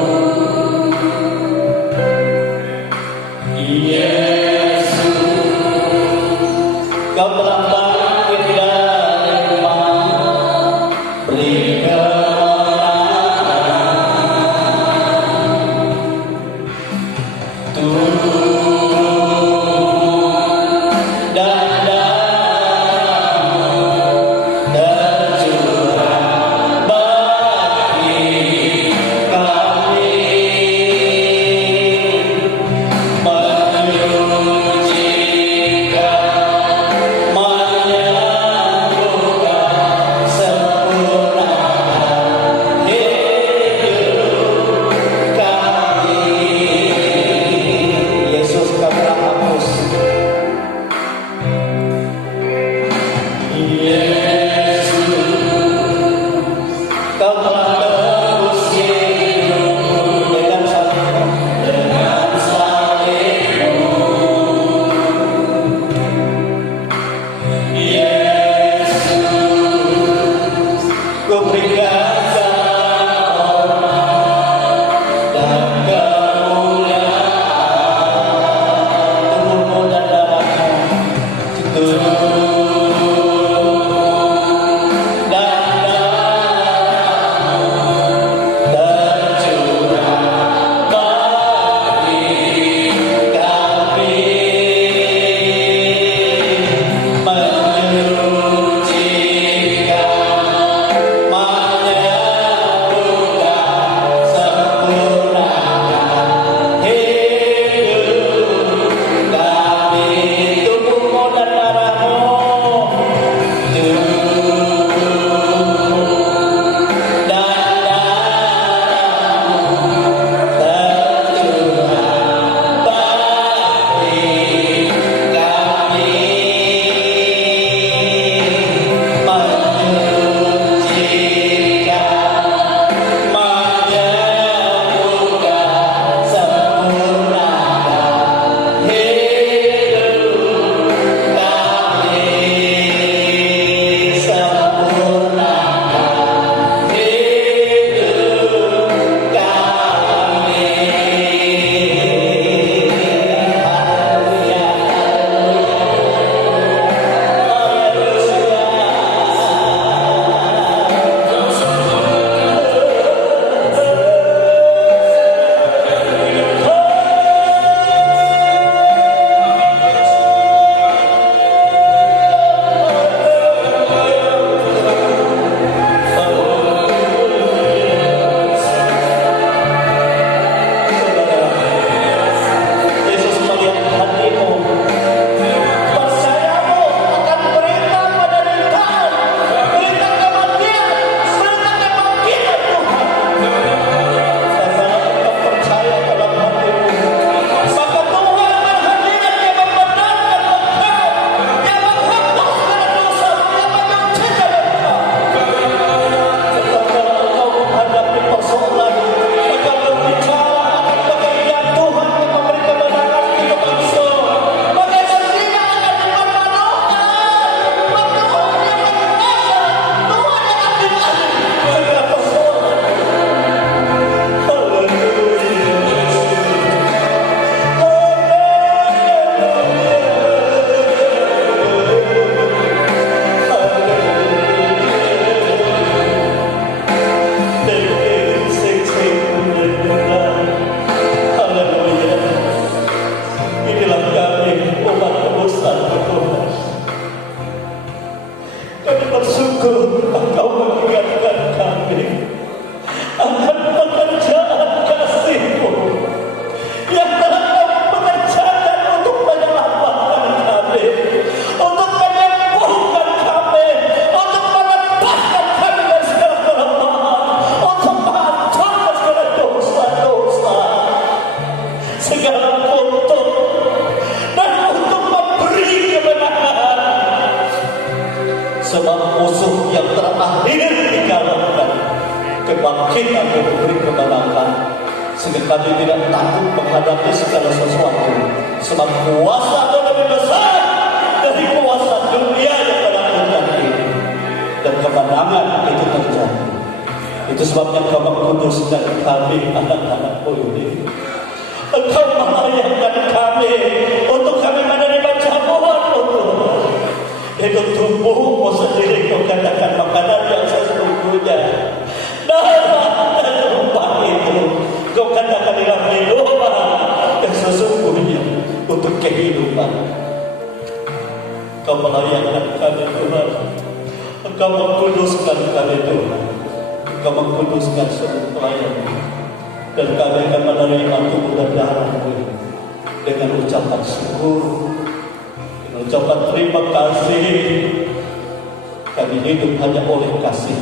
Kau telah bangkit dari mati, beri kemenangan. Tuhan dan darah-Mu tercurah bagi kami, menyucikan, menyembuhkan, sempurnakan hidup kami. Yesus, Kau telah hapus. Yesus, Kau telah tebus hidupku dengan salib-Mu. Yesus, Ku berikan hormat dan kemuliaan tubuh-Mu dan darah-Mu, tercurah bagi kami, menyucikan, menyembuhkan, Kami bersyukur Engkau mengingatkan kami akan pekerjaan kasih-Mu yang telah Kau pekerjakan untuk menyelamatkan kami, untuk menyembuhkan kami, untuk melepaskan kami dari segala kelemahan, untuk menghancurkan segala dosa-dosa, segala kutuk, dan untuk memberi kebenaran. Sebab musuh yang terakhir dikalahkan, kebangkitan yang memberi kemenangan, sehingga kami tidak takut menghadapi segala sesuatu, sebab kuasa itu lebih besar dari kuasa dunia yang menakutkan ini, dan kemenangan itu terjadi. Itu sebabnya Engkau mengkuduskan kami, anak-anak-Mu ini. Engkau melayakkan kami untuk kami menerima jamuan-Mu, itu tubuh-Mu sendiri. Kau katakan makanan yang sesungguhnya, darah dan tumpah itu Kau katakan dalam minuman yang sesungguhnya untuk kehidupan. Kau melayakkan kami Tuhan, Engkau mengkuduskan kami Tuhan, Engkau mengkuduskan seluruh pelayan-Mu, dan kami akan menerima tubuh dan darah-Mu dengan ucapan syukur, dengan ucapan terima kasih. Kami hidup hanya oleh kasih,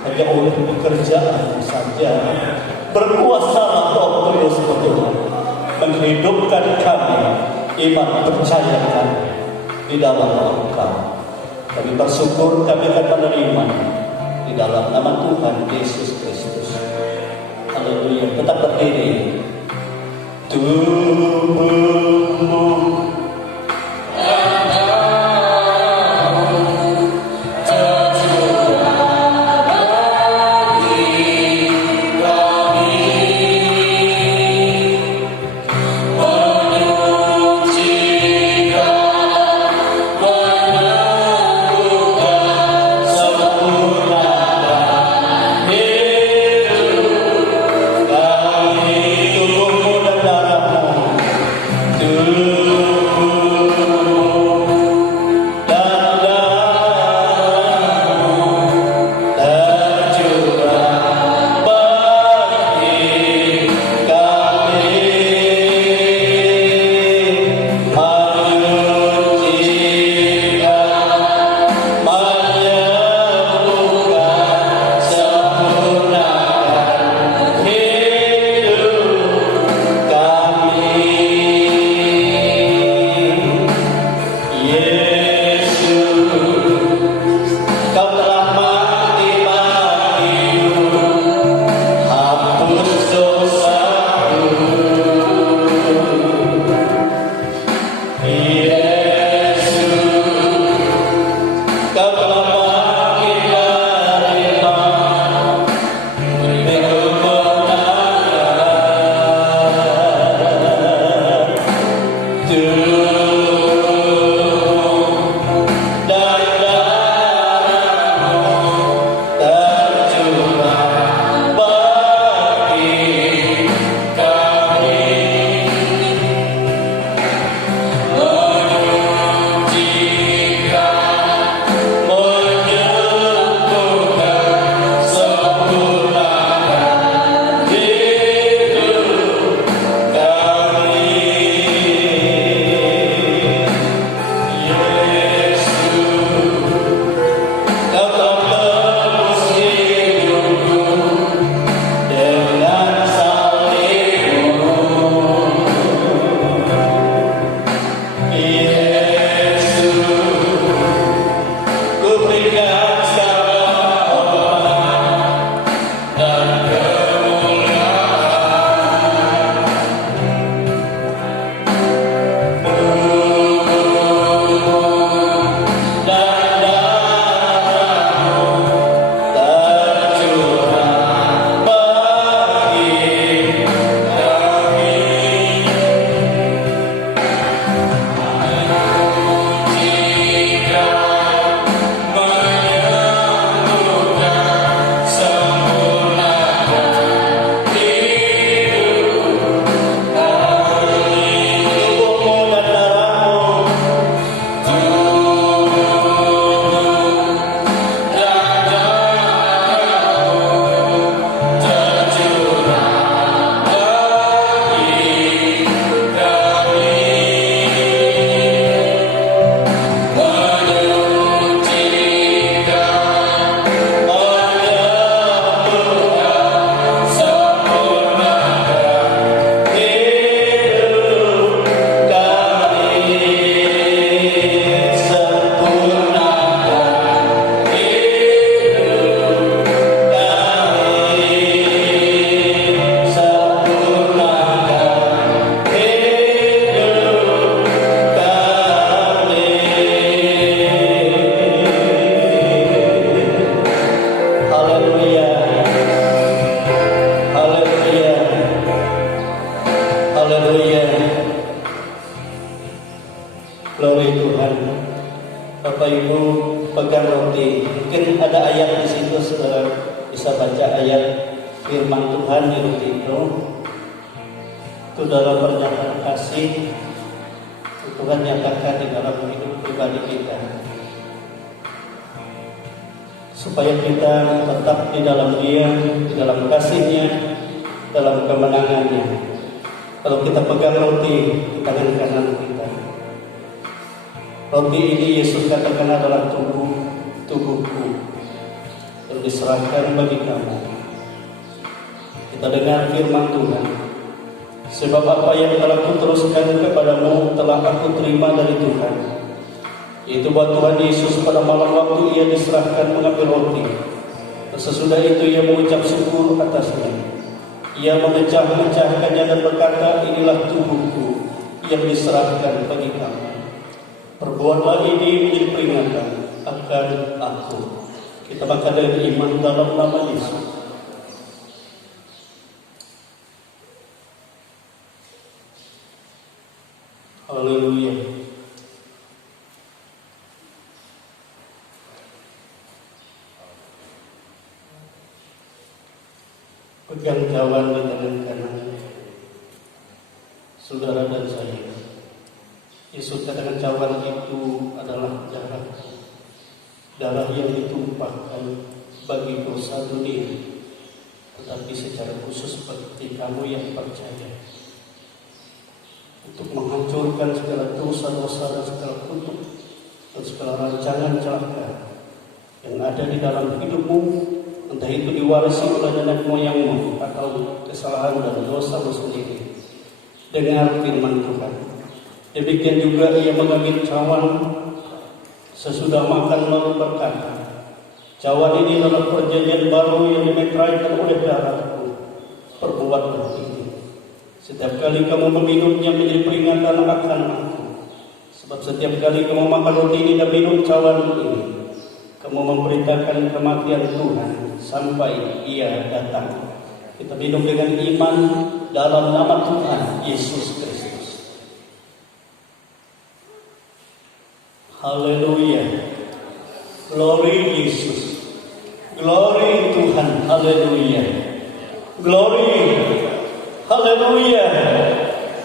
hanya oleh pekerjaan saja. Berkuasalah Roh Kudus Tuhan menghidupkan kami, iman percaya kami di dalam Engkau. Kami bersyukur, kami akan menerima di dalam nama Tuhan Yesus Kristus. Haleluya. Tetap berdiri. Tubuhmu dan darah-Mu, pegang roti. Mungkin ada ayat di situ, saudara bisa baca ayat firman Tuhan di roti itu. Itu dalam pernyataan kasih Tuhan nyatakan di dalam hidup pribadi kita, supaya kita tetap di dalam Dia, di dalam kasih-Nya, dalam kemenangannya. Kalau kita pegang roti di tangan kanan kita, roti ini Yesus katakan adalah tubuhku yang diserahkan bagi kamu. Kita dengar firman Tuhan. Sebab apa yang telah kuteruskan kepadamu telah aku terima dari Tuhan, yaitu bahwa Tuhan Yesus pada malam waktu Ia diserahkan mengambil roti, sesudah itu Ia mengucap syukur atasnya. Ia memecah-mecahkannya dan berkata, inilah tubuhku yang diserahkan bagi kamu. Perbuatlah ini menjadi peringatan akan aku. Kita makan dengan iman dalam nama Yesus. Haleluya. Pegang cawan di tangan kanan saudara dan saya. Yesus katakan cawan itu adalah darah yang ditumpahkan bagi dosa dunia, tetapi secara khusus bagi kamu yang percaya, untuk menghancurkan segala dosa-dosa dan segala kutuk dan segala rancangan celaka yang ada di dalam hidupmu, entah itu diwarisi oleh nenek moyangmu atau kesalahan dan dosamu sendiri. Dengar firman Tuhan. Demikian juga Ia mengambil cawan sesudah makan lalu berkata, cawan ini adalah perjanjian baru yang dimeteraikan oleh darahku. Perbuatlah ini setiap kali kamu meminumnya menjadi peringatan akan aku. Sebab setiap kali kamu makan roti ini dan minum cawan ini, kamu memberitakan kematian Tuhan sampai Ia datang. Kita minum dengan iman dalam nama Tuhan Yesus Kristus. Haleluya. Glory Yesus. Glory Tuhan. Haleluya. Glory. Haleluya.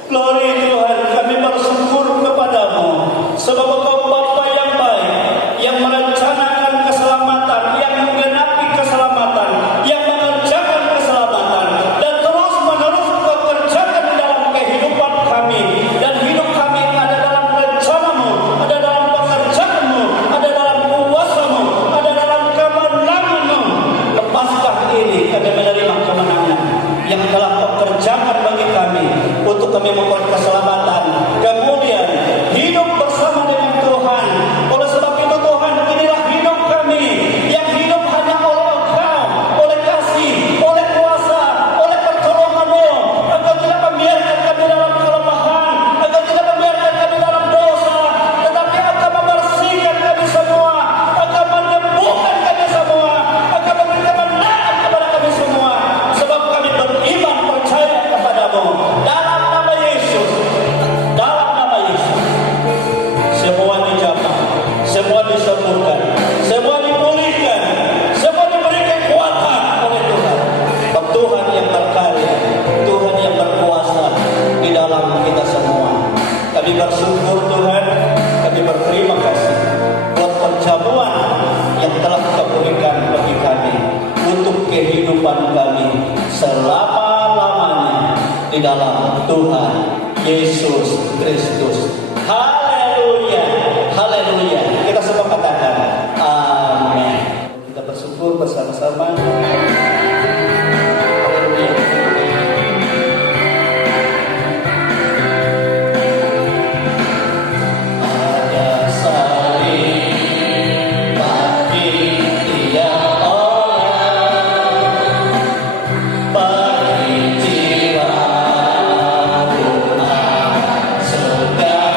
Glory Tuhan, kami bersyukur kepadamu sebab Engkau Bapa yang baik, yang merencanakan keselamatan, yang menggenapi keselamatan, yang mengerjakan keselamatan, dan terus menerus Engkau kerjakan di dalam kehidupan kami. Dan hidup kami ada dalam rencanamu, ada dalam pekerjaanmu, ada dalam kuasamu, ada dalam kemenanganmu. Lepaskah ini kami menerima kemenangan yang telah Kau kerjakan bagi kami, untuk kami memperoleh keselamatan, kemudian hidup bersama dengan Tuhan. Oleh sebab itu Tuhan, inilah hidup kami, yang hidup hanya oleh Engkau, oleh kasih, oleh kuasa, oleh pertolongan-Mu. Engkau tidak membiarkan kami dalam kelemahan, Engkau tidak membiarkan kami dalam dosa, tetapi Engkau membersihkan kami semua, Engkau menyembuhkan kami semua, Engkau memberi kemenangan kepada kami semua, sebab kami beriman percaya kepadamu. Dalam nama Yesus, dalam nama Yesus, semua dijamah, semua disembuhkan, semua dipulihkan, semua diberi kekuatan oleh Tuhan. Sebab Tuhan yang berkarya, Tuhan yang berkuasa di dalam kita semua. Kami bersyukur Tuhan, kami berterima kasih buat perjamuan yang telah Kau berikan bagi kami untuk kehidupan kami selama-lamanya di dalam Tuhan Yesus Kristus. Haleluya, haleluya. Kita semua katakan amin. Kita bersyukur bersama-sama. Haleluya. Ada salib bagi tiap orang, bagi jiwa segala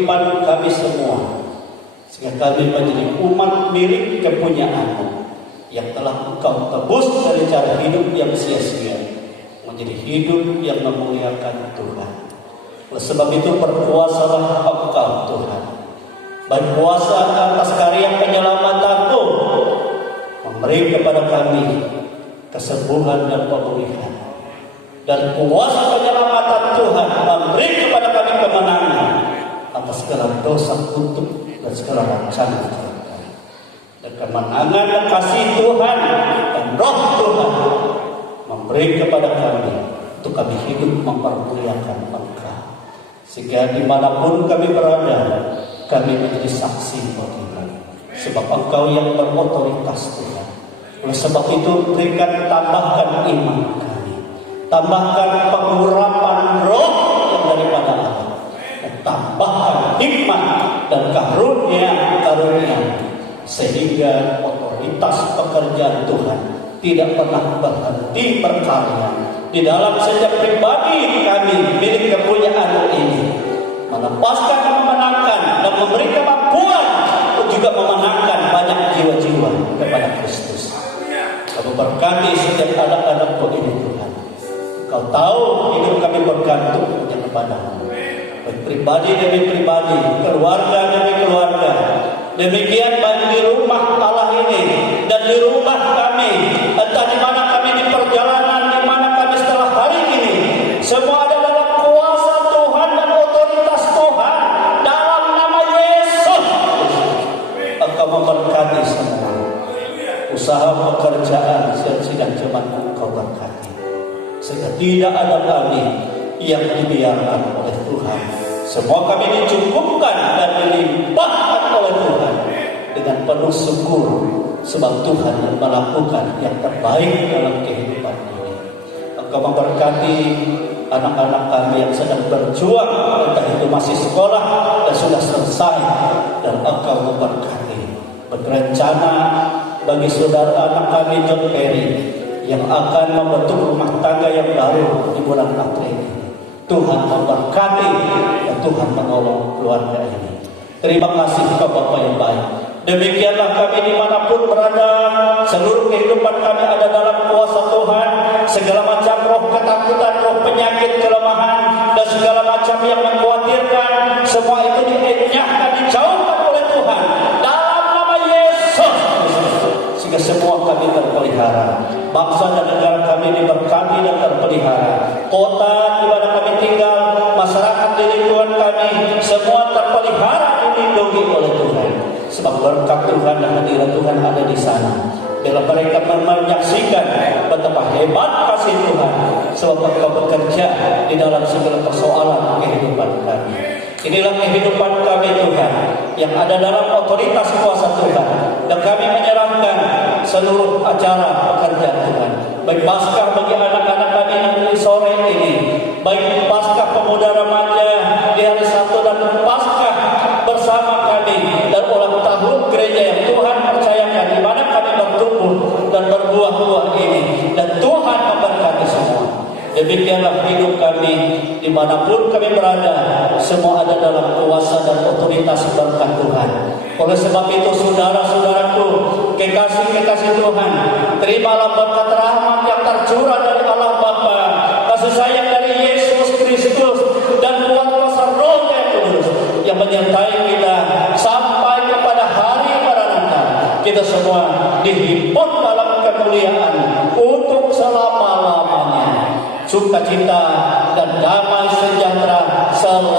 kehidupan kami semua, sehingga kami menjadi umat milik kepunyaan-Mu yang telah Engkau tebus dari cara hidup yang sia-sia menjadi hidup yang memuliakan Tuhan. Oleh sebab itu berkuasalah Engkau Tuhan, berkuasa atas karya penyelamatanmu, memberi kepada kami kesembuhan dan pemulihan, dan kuasa penyelamatan Tuhan memberi kepada kami kemenangan atas segala dosa, kutuk dan segala rencana kejahatan. Dan kemenangan dan kasih Tuhan dan roh Tuhan memberi kepada kami untuk kami hidup mempermuliakan Engkau, sehingga dimanapun kami berada, kami menjadi saksi bagimu, sebab Engkau yang berotoritas Tuhan. Oleh sebab itu berikan, tambahkan iman kami, tambahkan pengurapan roh yang daripada Allah, dan tambahkan hikmat dan karunia, sehingga otoritas pekerjaan Tuhan tidak pernah berhenti berkarya di dalam setiap pribadi kami milik kepunyaan ini, melepaskan dan memenangkan dan memberi kemampuan untuk juga memenangkan banyak jiwa-jiwa kepada Kristus. Kau berkati setiap anak-anak-Mu ini Tuhan. Kau tahu hidup kami bergantung hanya kepada-Mu, pribadi demi pribadi, keluarga demi keluarga. Demikian baik di rumah Allah ini dan di rumah kami, entah di mana kami di perjalanan, di mana kami setelah hari ini, semua ada dalam kuasa Tuhan dan otoritas Tuhan. Dalam nama Yesus, Engkau memberkati semua usaha pekerjaan yang sedang cuma Engkau berkati, sehingga tidak ada kami yang dibiarkan oleh Tuhan. Semua kami dicukupkan dan dilimpahkan oleh Tuhan dengan penuh syukur, sebab Tuhan yang melakukan yang terbaik dalam kehidupan ini. Engkau memberkati anak-anak kami yang sedang berjuang, entah itu masih sekolah dan sudah selesai, dan Engkau memberkati, berencana bagi saudara anak kami John Perry yang akan membentuk rumah tangga yang baru di bulan April ini. Tuhan memberkati dan Tuhan menolong keluarga ini. Terima kasih Bapak yang baik. Demikianlah kami dimanapun berada, seluruh kehidupan kami ada dalam kuasa Tuhan. Segala macam roh ketakutan, roh penyakit, kelemahan, dan segala macam yang mengkhawatirkan, semua itu dienyahkan, dijauhkan oleh Tuhan dalam nama Yesus, sehingga semua kami terpelihara. Bangsa dan negara kami diberkati dan terpelihara. Kota di mana kami tinggal, masyarakat di lingkungan kami, semua terpelihara, dilindungi oleh Tuhan. Sebab berkat Tuhan dan hadirat Tuhan ada di sana. Bila mereka menyaksikan betapa hebat kasih Tuhan, sebab Engkau bekerja di dalam segala persoalan kehidupan kami. Inilah kehidupan kami Tuhan, yang ada dalam otoritas kuasa Tuhan. Dan kami menyerahkan seluruh acara pekerjaan Tuhan, baik Paskah bagi anak-anak kami nanti sore ini, baik Paskah pemuda remaja di hari Sabtu, dan Paskah bersama kami, dan ulang tahun gereja yang Tuhan percayakan, di mana kami bertumbuh dan berbuah-buah ini, dan Tuhan memberkati semua. Demikianlah hidup kami dimanapun kami berada, semua ada dalam kuasa dan otoritas berkat Tuhan. Oleh sebab itu saudara-saudaraku, kekasih-kekasih Tuhan, terimalah berkat rahmat yang tercurah dari Allah Bapa, kasih sayang dari Yesus Kristus, dan kuasa Roh yang Kudus yang menyertai kita sampai kepada hari Maranatha. Kita semua dihimpun dalam kemuliaan untuk selama-lamanya. Sukacita dan damai sejahtera selalu